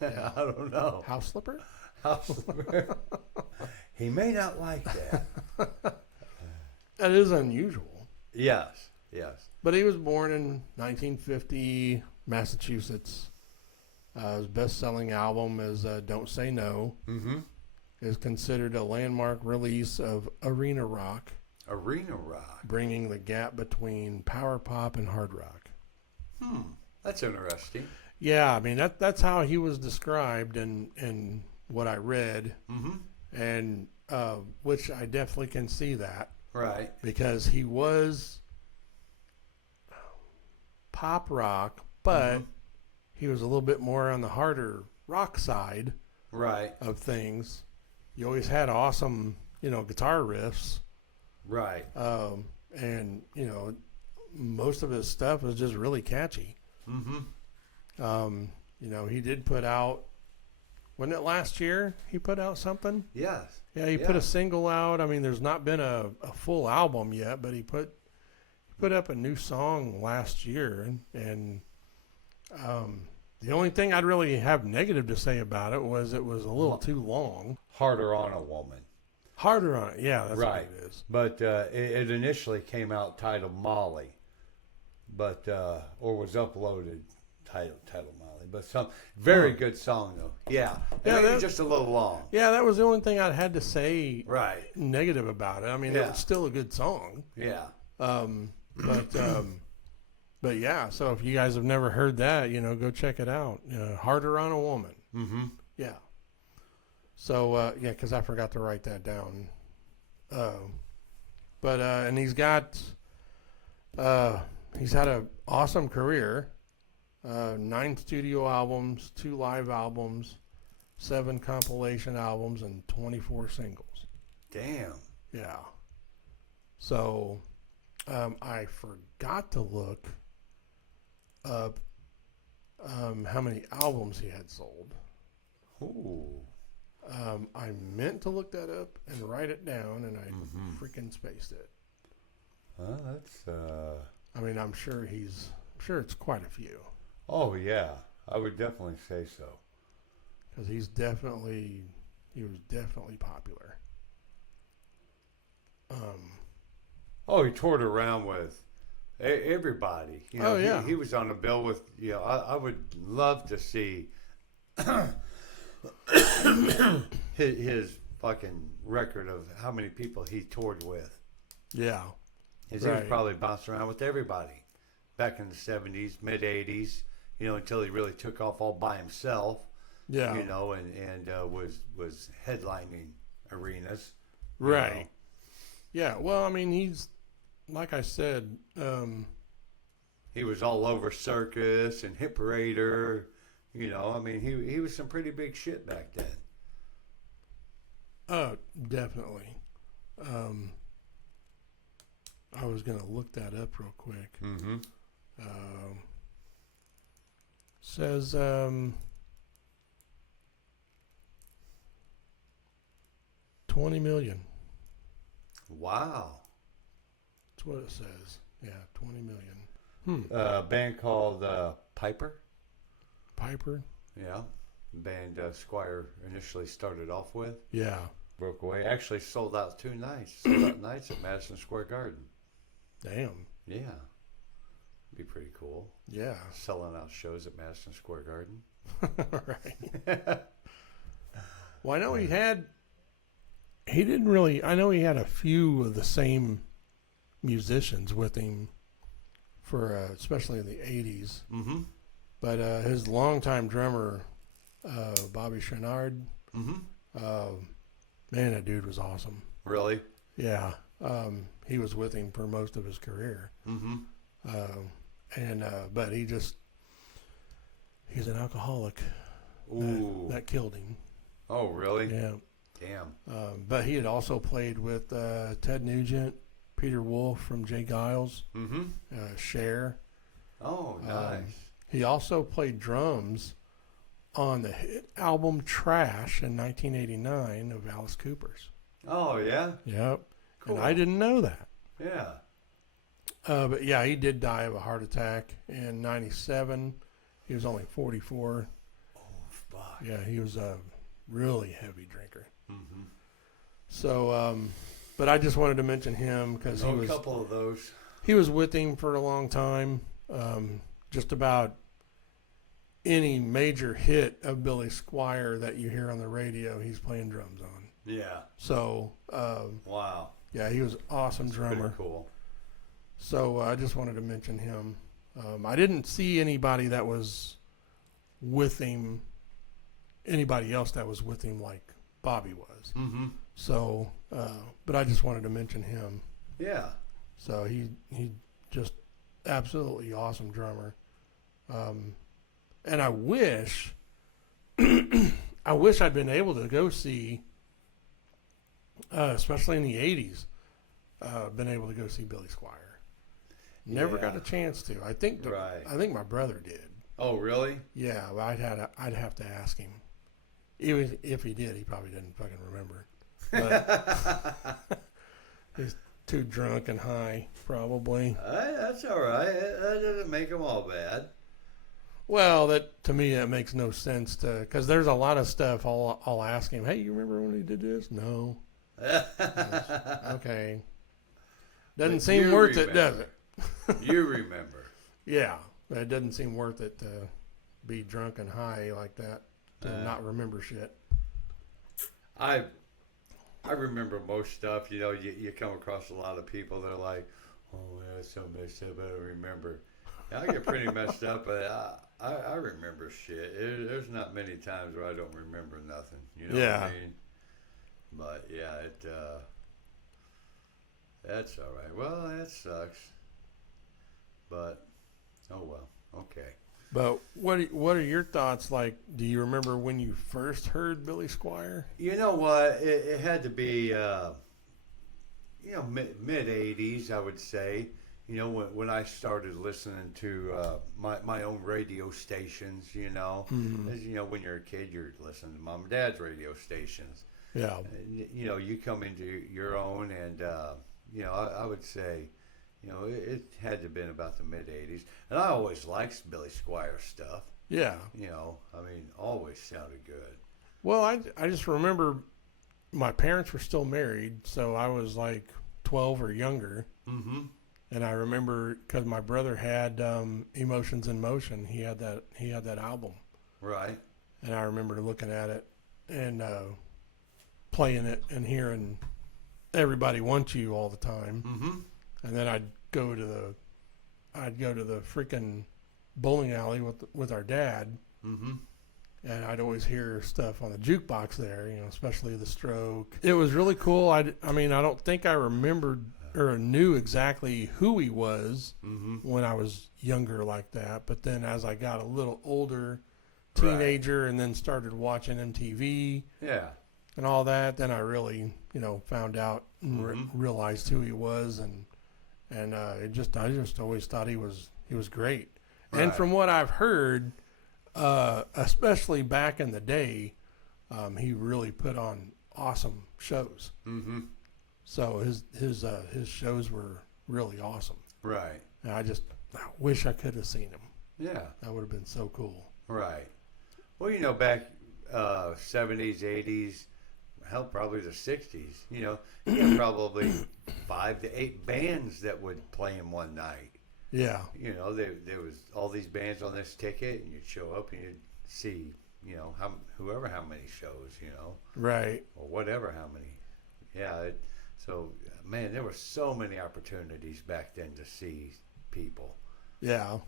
Yeah. I don't know. House slipper? Haslip. He may not like that. That is unusual. Yes. Yes. But he was born in 1950, Massachusetts. His best-selling album is Don't Say No. Mm-hmm. Is considered a landmark release of arena rock, Arena rock. bringing the gap between power pop and hard rock. That's interesting. Yeah, I mean that's how he was described in what I read, and which I definitely can see that Right. because he was pop rock, but he was a little bit more on the harder rock side Right. of things. You always had awesome, guitar riffs. Right. And most of his stuff was just really catchy. He did put out, wasn't it last year he put out something? Yes. Yeah, he put a single out. I mean, there's not been a full album yet, but he put up a new song last year, and the only thing I'd really have negative to say about it was a little too long. Harder on a Woman. Harder on it, yeah, that's Right. what it is. But it initially came out titled Molly, but or was uploaded titled Molly. But some very good song though. Yeah. Yeah, It was just a little long. Yeah, that was the only thing I'd had to say Right. negative about it. I mean, it Yeah. was still a good song. Yeah. But yeah, so if you guys have never heard that, go check it out. Harder on a Woman. Mm-hmm. Yeah. So, because I forgot to write that down. And he's had an awesome career. 9 studio albums, 2 live albums, 7 compilation albums, and 24 singles. Damn. Yeah. So, I forgot to look up how many albums he had sold. Ooh. I meant to look that up and write it down, and I freaking spaced it. Well, that's. I mean, I'm sure it's quite a few. Oh yeah, I would definitely say so. Because he was definitely popular. Oh, he toured around with everybody. Oh, yeah. He was on a bill with. I would love to see his fucking record of how many people he toured with. Yeah. He was probably bouncing around with everybody back in the 70s, mid 80s, until he really took off all by himself. Yeah. And was headlining arenas. Right. Know. Yeah. Well, I mean, he's, like I said, he was all over Circus and Hit Parader. I mean, he was some pretty big shit back then. Definitely. I was going to look that up real quick. Mm-hmm. Says, 20 million. Wow. That's what it says. Yeah, 20 million. A band called Piper. Piper? Yeah. Band Squier initially started off with. Yeah. Broke away. Actually sold out 2 nights. Sold out nights at Madison Square Garden. Damn. Yeah. Be pretty cool. Yeah. Selling out shows at Madison Square Garden. Right. Well, I know he didn't really, I know he had a few of the same musicians with him for, especially in the 80s. Mm-hmm. But his longtime drummer, Bobby Chenard, man, that dude was awesome. Really? Yeah. He was with him for most of his career. Mm-hmm. But he's an alcoholic. Ooh. That killed him. Oh, really? Yeah. Damn. But he had also played with Ted Nugent, Peter Wolf from Jay Giles, Cher. Oh, nice. He also played drums on the hit album Trash in 1989 of Alice Cooper's. Oh, yeah? Yep. Cool. And I didn't know that. Yeah. But yeah, he did die of a heart attack in 97. He was only 44. Oh, fuck. Yeah, he was a really heavy drinker. Mm-hmm. So, but I just wanted to mention him because a couple of those. He was with him for a long time. Just about any major hit of Billy Squier that you hear on the radio, he's playing drums on. Yeah. So, wow. Yeah, he was an awesome That's drummer. pretty cool. So I just wanted to mention him. I didn't see anybody that was with him, anybody else that was with him like Bobby was. Mm-hmm. So, but I just wanted to mention him. Yeah. So he just absolutely awesome drummer. And I wish I'd been able to go see, especially in the 80s, been able to go see Billy Squier. Never got a chance to. I think my brother did. Oh, really? Yeah, well, I'd have to ask him. Even if he did, he probably didn't fucking remember. But he's too drunk and high, probably. That's all right. That doesn't make them all bad. Well, that to me that makes no sense because there's a lot of stuff I'll ask him. Hey, you remember when he did this? No. Okay. Doesn't seem worth it, does it? You remember. Yeah, it doesn't seem worth it to be drunk and high like that to not remember shit. I remember most stuff. You come across a lot of people that are like, "Oh, that's so messed up. I don't remember." I get pretty messed up, but I remember shit. There's not many times where I don't remember nothing. You know what I mean? But yeah, that's all right. Well, that sucks. But oh well. Okay. But what are your thoughts? Like, do you remember when you first heard Billy Squier? You know what? It had to be, mid '80s, I would say. When I started listening to my own radio stations. Mm-hmm. As when you're a kid, you're listening to mom and dad's radio stations. Yeah. You come into your own, and I would say. It had to have been about the mid '80s, and I always liked Billy Squier stuff. Yeah. Always sounded good. Well, I just remember my parents were still married, so I was like 12 or younger. Mm-hmm. And I remember because my brother had Emotions in Motion. He had that album. Right. And I remember looking at it, and playing it and hearing Everybody Wants You all the time. Mm-hmm. And then I'd go to the freaking bowling alley with our dad. Mm-hmm. And I'd always hear stuff on the jukebox there, especially The Stroke. It was really cool. I mean, I don't think I remembered or knew exactly who he was when I was younger like that. But then as I got a little older, teenager, and then started watching MTV and all that, then I really, found out and realized who he was. And I just always thought he was great. Right. And from what I've heard, especially back in the day, he really put on awesome shows. Mm-hmm. So his shows were really awesome. Right. And I wish I could have seen him. Yeah. That would have been so cool. Right. Well, back 70s, 80s, hell, probably the 60s. You had probably 5 to 8 bands that would play in one night. Yeah. There was all these bands on this ticket, and you'd show up and you'd see, how many shows, Right. or whatever how many. Yeah. So, man, there were so many opportunities back then to see people. Yeah.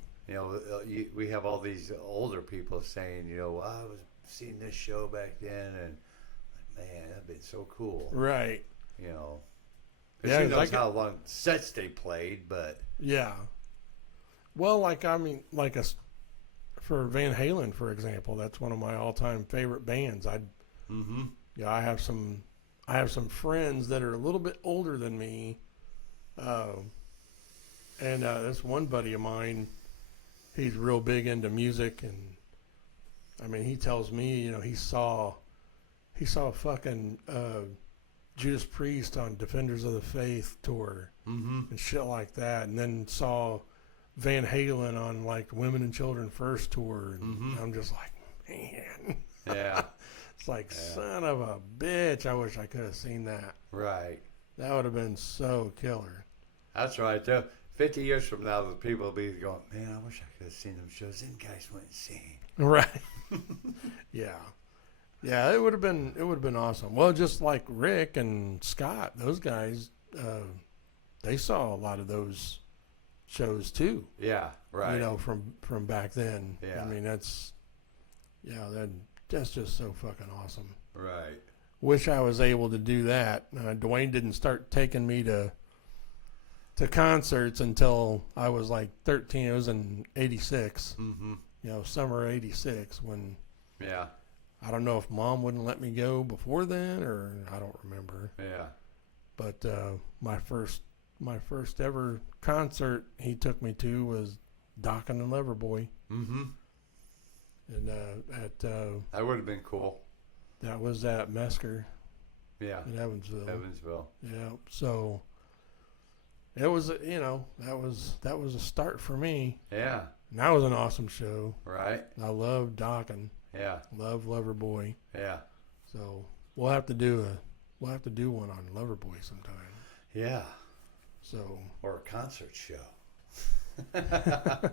We have all these older people saying, I was seeing this show back then, and man, that'd been so cool. Right. Because who knows how long sets they played, but yeah. Well, for Van Halen, for example, that's one of my all-time favorite bands. I have some friends that are a little bit older than me, and this one buddy of mine, he's real big into music, and I mean, he tells me, he saw fucking Judas Priest on Defenders of the Faith tour and shit like that, and then saw Van Halen on like Women and Children First tour, and I'm just like, man, yeah, it's like, son of a bitch, I wish I could have seen that. Right. That would have been so killer. That's right. 50 years from now, the people will be going, man, I wish I could have seen them shows. Them guys went insane. Right. Yeah. Yeah, it would have been awesome. Well, just like Rick and Scott, those guys, they saw a lot of those shows too. Yeah, right. From back then. Yeah. I mean, that's just so fucking awesome. Right. Wish I was able to do that. Dwayne didn't start taking me to concerts until I was like 13. It was in 86. Summer 86 when. Yeah. I don't know if Mom wouldn't let me go before then, or I don't remember. Yeah. But my first ever concert he took me to was Dockin' and Loverboy. Mm-hmm. And that would have been cool. That was at Mesker. Yeah. In Evansville. Yeah. So it was, that was a start for me. Yeah. And that was an awesome show. Right. I love Dockin'. Yeah. Love Loverboy. Yeah. So we'll have to do one on Loverboy sometime. Yeah. So or a concert show. That'd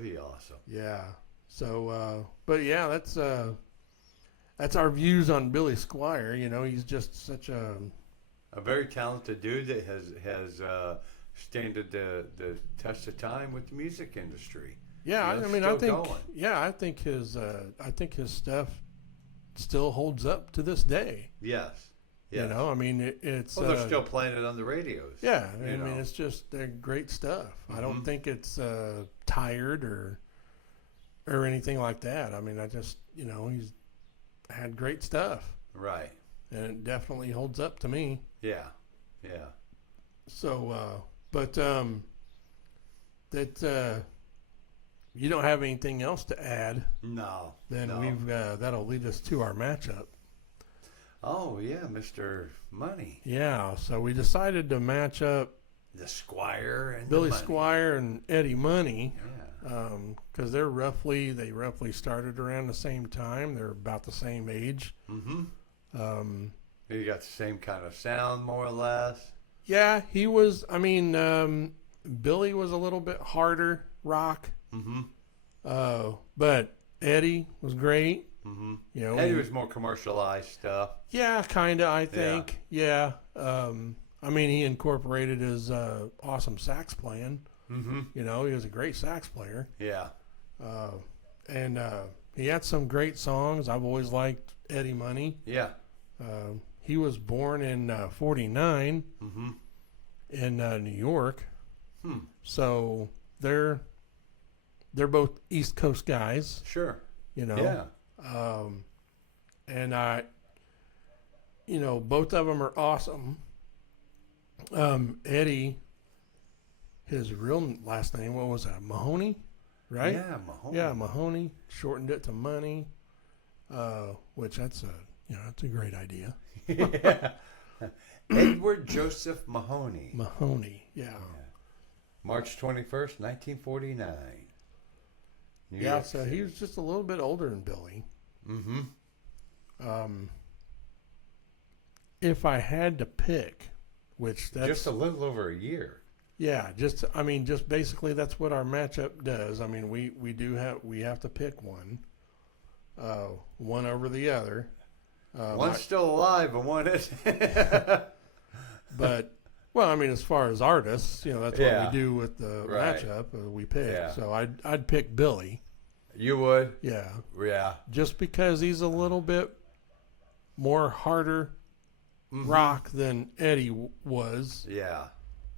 be awesome. Yeah. So but yeah, that's our views on Billy Squier. He's just such a very talented dude that has standed the test of time with the music industry. Yeah, I think his stuff still holds up to this day. Yes. It's they're still playing it on the radios. Yeah, it's just great stuff. I don't think it's tired or anything like that. I mean, I just he's had great stuff. Right. And it definitely holds up to me. Yeah. Yeah. So, you don't have anything else to add? No. Then we've that'll lead us to our matchup. Oh yeah, Mr. Money. Yeah, so we decided to match up the Squier and Billy Squier and Eddie Money. Yeah. Because they roughly started around the same time. They're about the same age. Mm-hmm. You got the same kind of sound, more or less. Yeah, he was. I mean, Billy was a little bit harder rock. Mm-hmm. But Eddie was great. You know, Eddie was more commercialized stuff. yeah, kind of. I think, yeah. I mean, he incorporated his awesome sax playing. You know, he was a great sax player. Yeah. And he had some great songs. I've always liked Eddie Money. Yeah. He was born in '49 in New York. So they're both East Coast guys. Sure. You know. Yeah. And you know, both of them are awesome. Eddie, his real last name, what was that? Mahoney, right? Yeah, Mahoney. Yeah, Mahoney. Shortened it to Money, which that's a great idea. Yeah. Edward Joseph Mahoney. Mahoney, yeah. March 21st, 1949. New Yeah, York so City. he was just a little bit older than Billy. If I had to pick, which that's just a little over a year. yeah, just basically that's what our matchup does. I mean, we have to pick one, one over the other. One's still alive, and one isn't. But well, I mean, as far as artists, you know, that's Yeah. what we do with the Right. matchup. We pick. Yeah. So I'd pick Billy. You would? Yeah, Yeah. just because he's a little bit more harder rock than Eddie was. Yeah.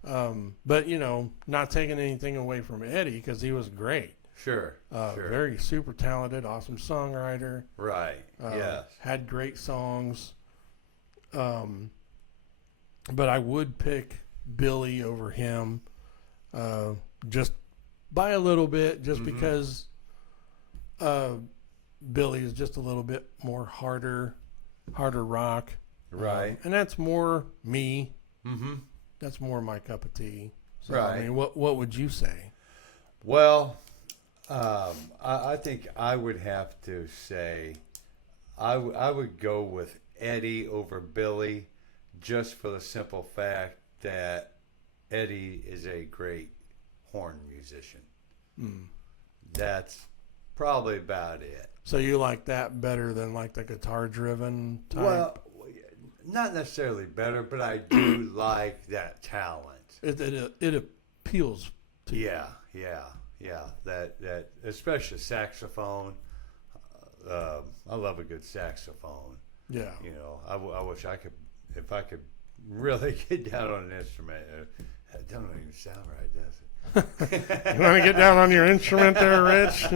But you know, not taking anything away from Eddie because he was great. Sure. Sure. Very super talented, awesome songwriter. Right. Yes. Had great songs. But I would pick Billy over him, just by a little bit, just because Billy is just a little bit more harder rock. Right. And that's more me. That's more my cup of tea. So, Right. I mean, what would you say? Well, I think I would have to say I would go with Eddie over Billy, just for the simple fact that Eddie is a great horn musician. That's probably about it. So you like that better than like the guitar-driven type? Well, not necessarily better, but I do like that talent. It appeals to you. Yeah. That especially saxophone. I love a good saxophone. Yeah. You know, I wish I could, if I could really get down on an instrument. That don't even sound right, does it? You want to get down on your instrument there, Rich?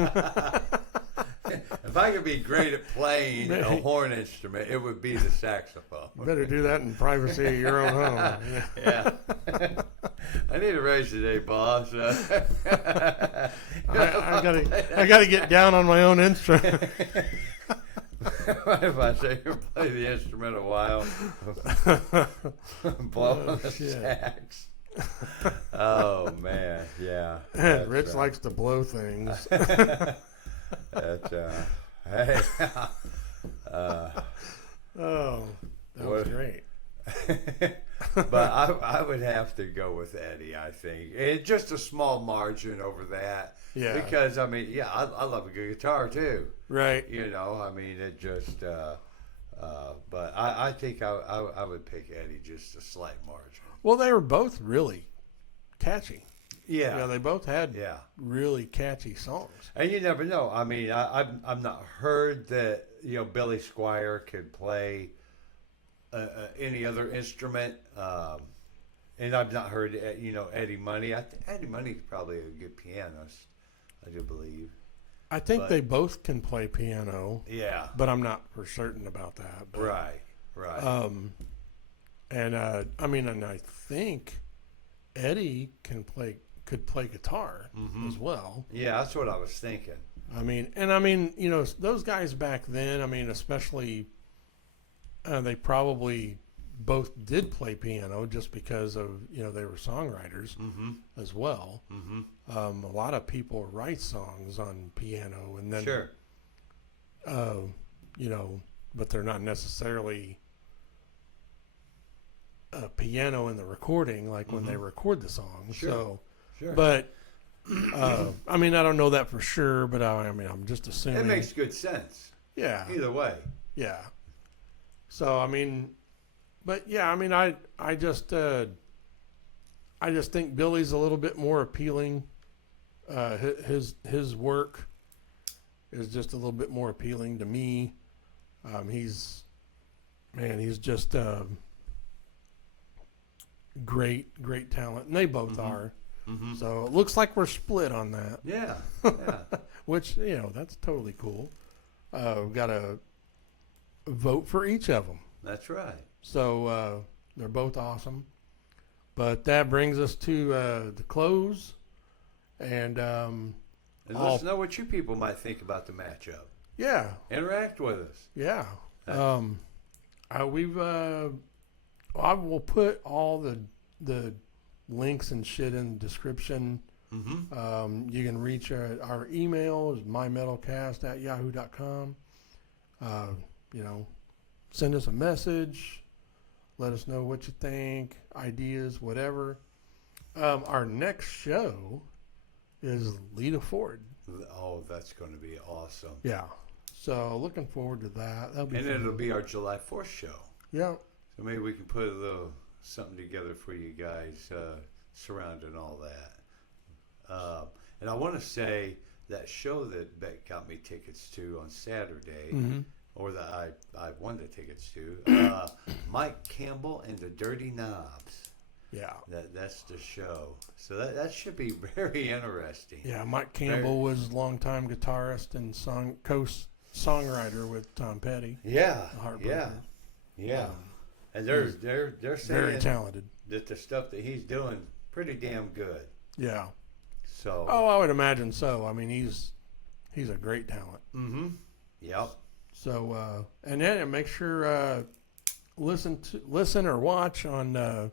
If I could be great at playing a horn instrument, it would be the saxophone. Better do that in privacy of your own home. Yeah. I need a raise today, boss. I gotta get down on my own instrument. What if I say you play the instrument a while? Blowing the shit. sax. Oh man, yeah. Rich right. likes to blow things. That's hey. Oh, that was great. But I would have to go with Eddie. I think it's just a small margin over that. Yeah. Because I mean, yeah, I love a good guitar too. Right. You know, I mean, it just. But I think I would pick Eddie, just a slight margin. Well, they were both really catchy. Yeah. Yeah, they both had Yeah. really catchy songs. And you never know. I mean, I've not heard that Billy Squier could play any other instrument, and I've not heard Eddie Money. Eddie Money's probably a good pianist, I do believe. I think they both can play piano. Yeah. But I'm not for certain about that. But, Right. And I mean, and I think Eddie could play guitar as well. Yeah, that's what I was thinking. I mean, those guys back then, I mean, especially, they probably both did play piano just because of, they were songwriters as well. A lot of people write songs on piano and then, Sure. but they're not necessarily a piano in the recording, like when they record the song. Sure. So, Sure. but, I mean, I don't know that for sure, but I mean, I'm just assuming. It makes good sense. Yeah. Either way. Yeah. So I mean, but yeah, I mean, I just think Billy's a little bit more appealing. His work is just a little bit more appealing to me. He's just great talent, and they both are. Mm-hmm. So it looks like we're split on that. Yeah. Yeah. Which, that's totally cool. We've got to vote for each of them. That's right. So they're both awesome. But that brings us to the close. And let us know what you people might think about the matchup. Yeah. Interact with us. Yeah. I will put all the links and shit in the description. Mm-hmm. You can reach our email is mymetalcast@yahoo.com. Send us a message. Let us know what you think, ideas, whatever. Our next show is Lita Ford. Oh, that's going to be awesome. Yeah. So looking forward to that. That'll be and fun. it'll be our July 4th show. Yeah. So maybe we can put a little something together for you guys surrounding all that. And I want to say that show that Beck got me tickets to on Saturday, Mm-hmm. or that I won the tickets to, Mike Campbell and the Dirty Knobs. Yeah. That's the show. So that should be very interesting. Yeah, Mike Campbell was longtime guitarist and songwriter with Tom Petty. Yeah. The Heartbreakers. Yeah. And they're saying Very talented. that the stuff that he's doing pretty damn good. Yeah. So. Oh, I would imagine so. I mean, he's a great talent. Mm-hmm. Yep. So, and then make sure listen or watch on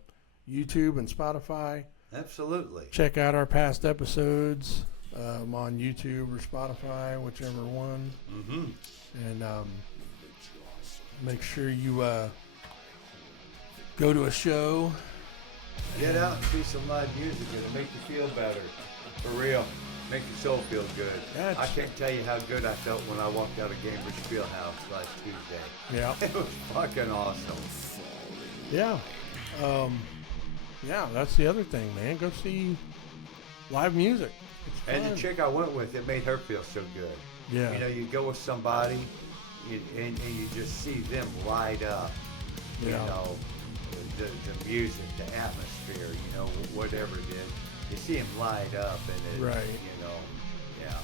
YouTube and Spotify. Absolutely. Check out our past episodes on YouTube or Spotify, whichever one. Mm-hmm. And make sure you go to a show. Get out and see some live music. It'll make you feel better. For real. Make your soul feel good. I can't tell you how good I felt when I walked out of Cambridge Fieldhouse last Tuesday. Yeah. It was fucking awesome. Yeah. Yeah, that's the other thing, man. Go see live music. It's And fun. the chick I went with, it made her feel so good. Yeah. You go with somebody and you just see them light up. You Yeah. know, the music, the atmosphere, whatever it is. You see them light up and it, Right. yeah.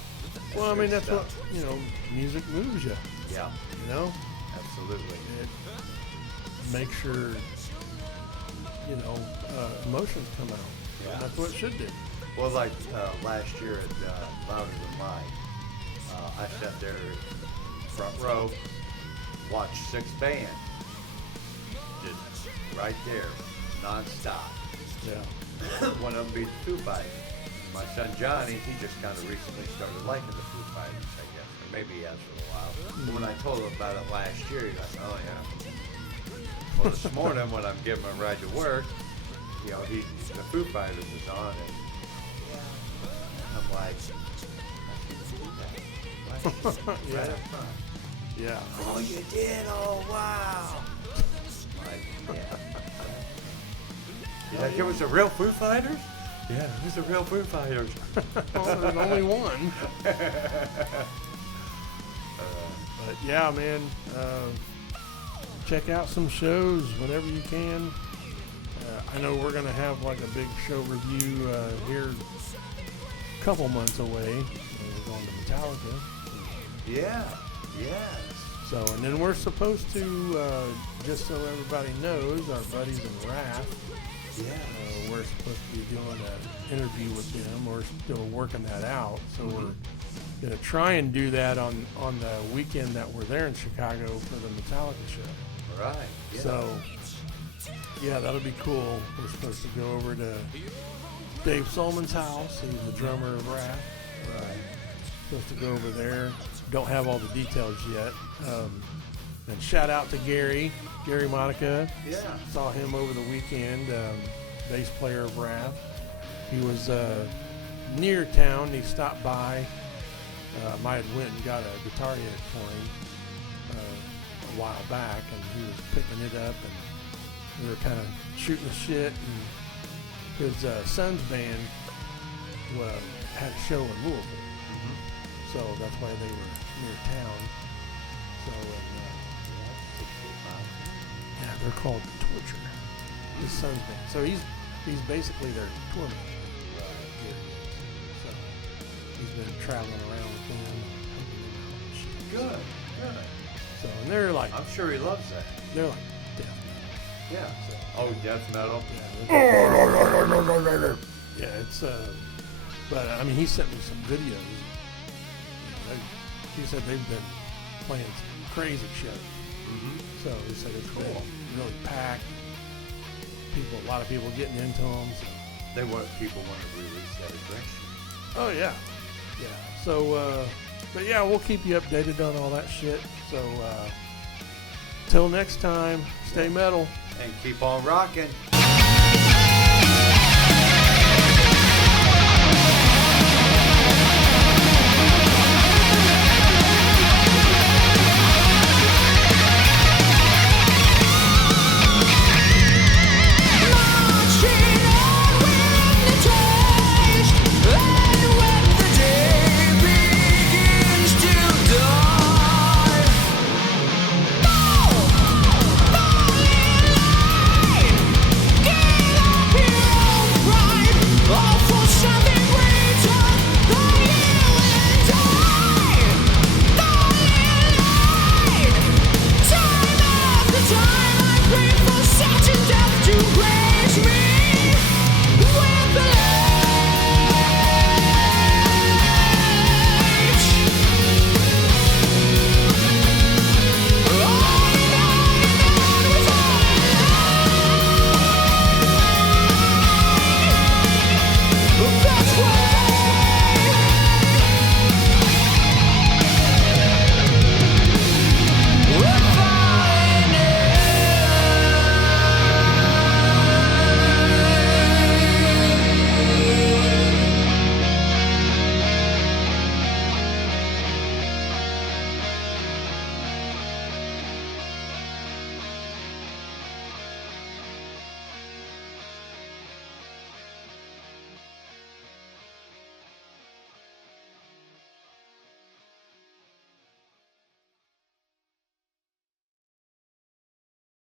Well, I mean, good that's stuff. what, music moves you, Yeah, absolutely. It makes sure, emotions come out. Yeah. That's what it should do. Well, like last year at Louder Than Light, I sat there front row, watched 6 bands, just right there, nonstop. Yeah. One of them beat the Foo Fighters. My son Johnny, he just kind of recently started liking the Foo Fighters, I guess, or maybe he has for a while. But when I told him about it last year, he's like, "Oh yeah." Well, this morning when I'm giving him a ride to work, the Foo Fighters is on, and I'm like, Yeah. right up front. Yeah. Oh, you did? Oh, wow. Like, yeah. He's like, it was the real Foo Fighters? Yeah, it was the real Foo Fighters. Well, there's only one. But yeah, man, check out some shows whenever you can. I know we're gonna have like a big show review here, a couple months away. We're going to Metallica. Yeah, yes. So, and then we're supposed to, just so everybody knows, our buddies in Wrath. Yeah. We're supposed to be doing an interview with them. We're still working that out. So we're going to try and do that on the weekend that we're there in Chicago for the Metallica show. Right. Yeah. So, yeah, that'll be cool. We're supposed to go over to Dave Solman's house. He's the drummer of Wrath. Right. Supposed to go over there. Don't have all the details yet. And shout out to Gary Monica. Yeah. Saw him over the weekend, bass player of Wrath. He was near town. He stopped by. I had went and got a guitar head for him. a while back, and he was picking it up, and we were kind of shooting the shit. And his son's band had a show in Louisville, so that's why they were near town. So, yeah, they're called Torture. His son's band. So he's basically their tour manager. So he's been traveling around with them and helping them out and shit. Good. So, and they're like, I'm sure he loves that. they're like death metal. Yeah. So, Oh, death metal. yeah, it's but I mean, he sent me some videos. He said they've been playing some crazy shows. So he said it's been really packed. A lot of people getting into them. So. People want to release that aggression. Oh yeah. So, but yeah, we'll keep you updated on all that shit. So, till next time, stay metal And keep on rocking.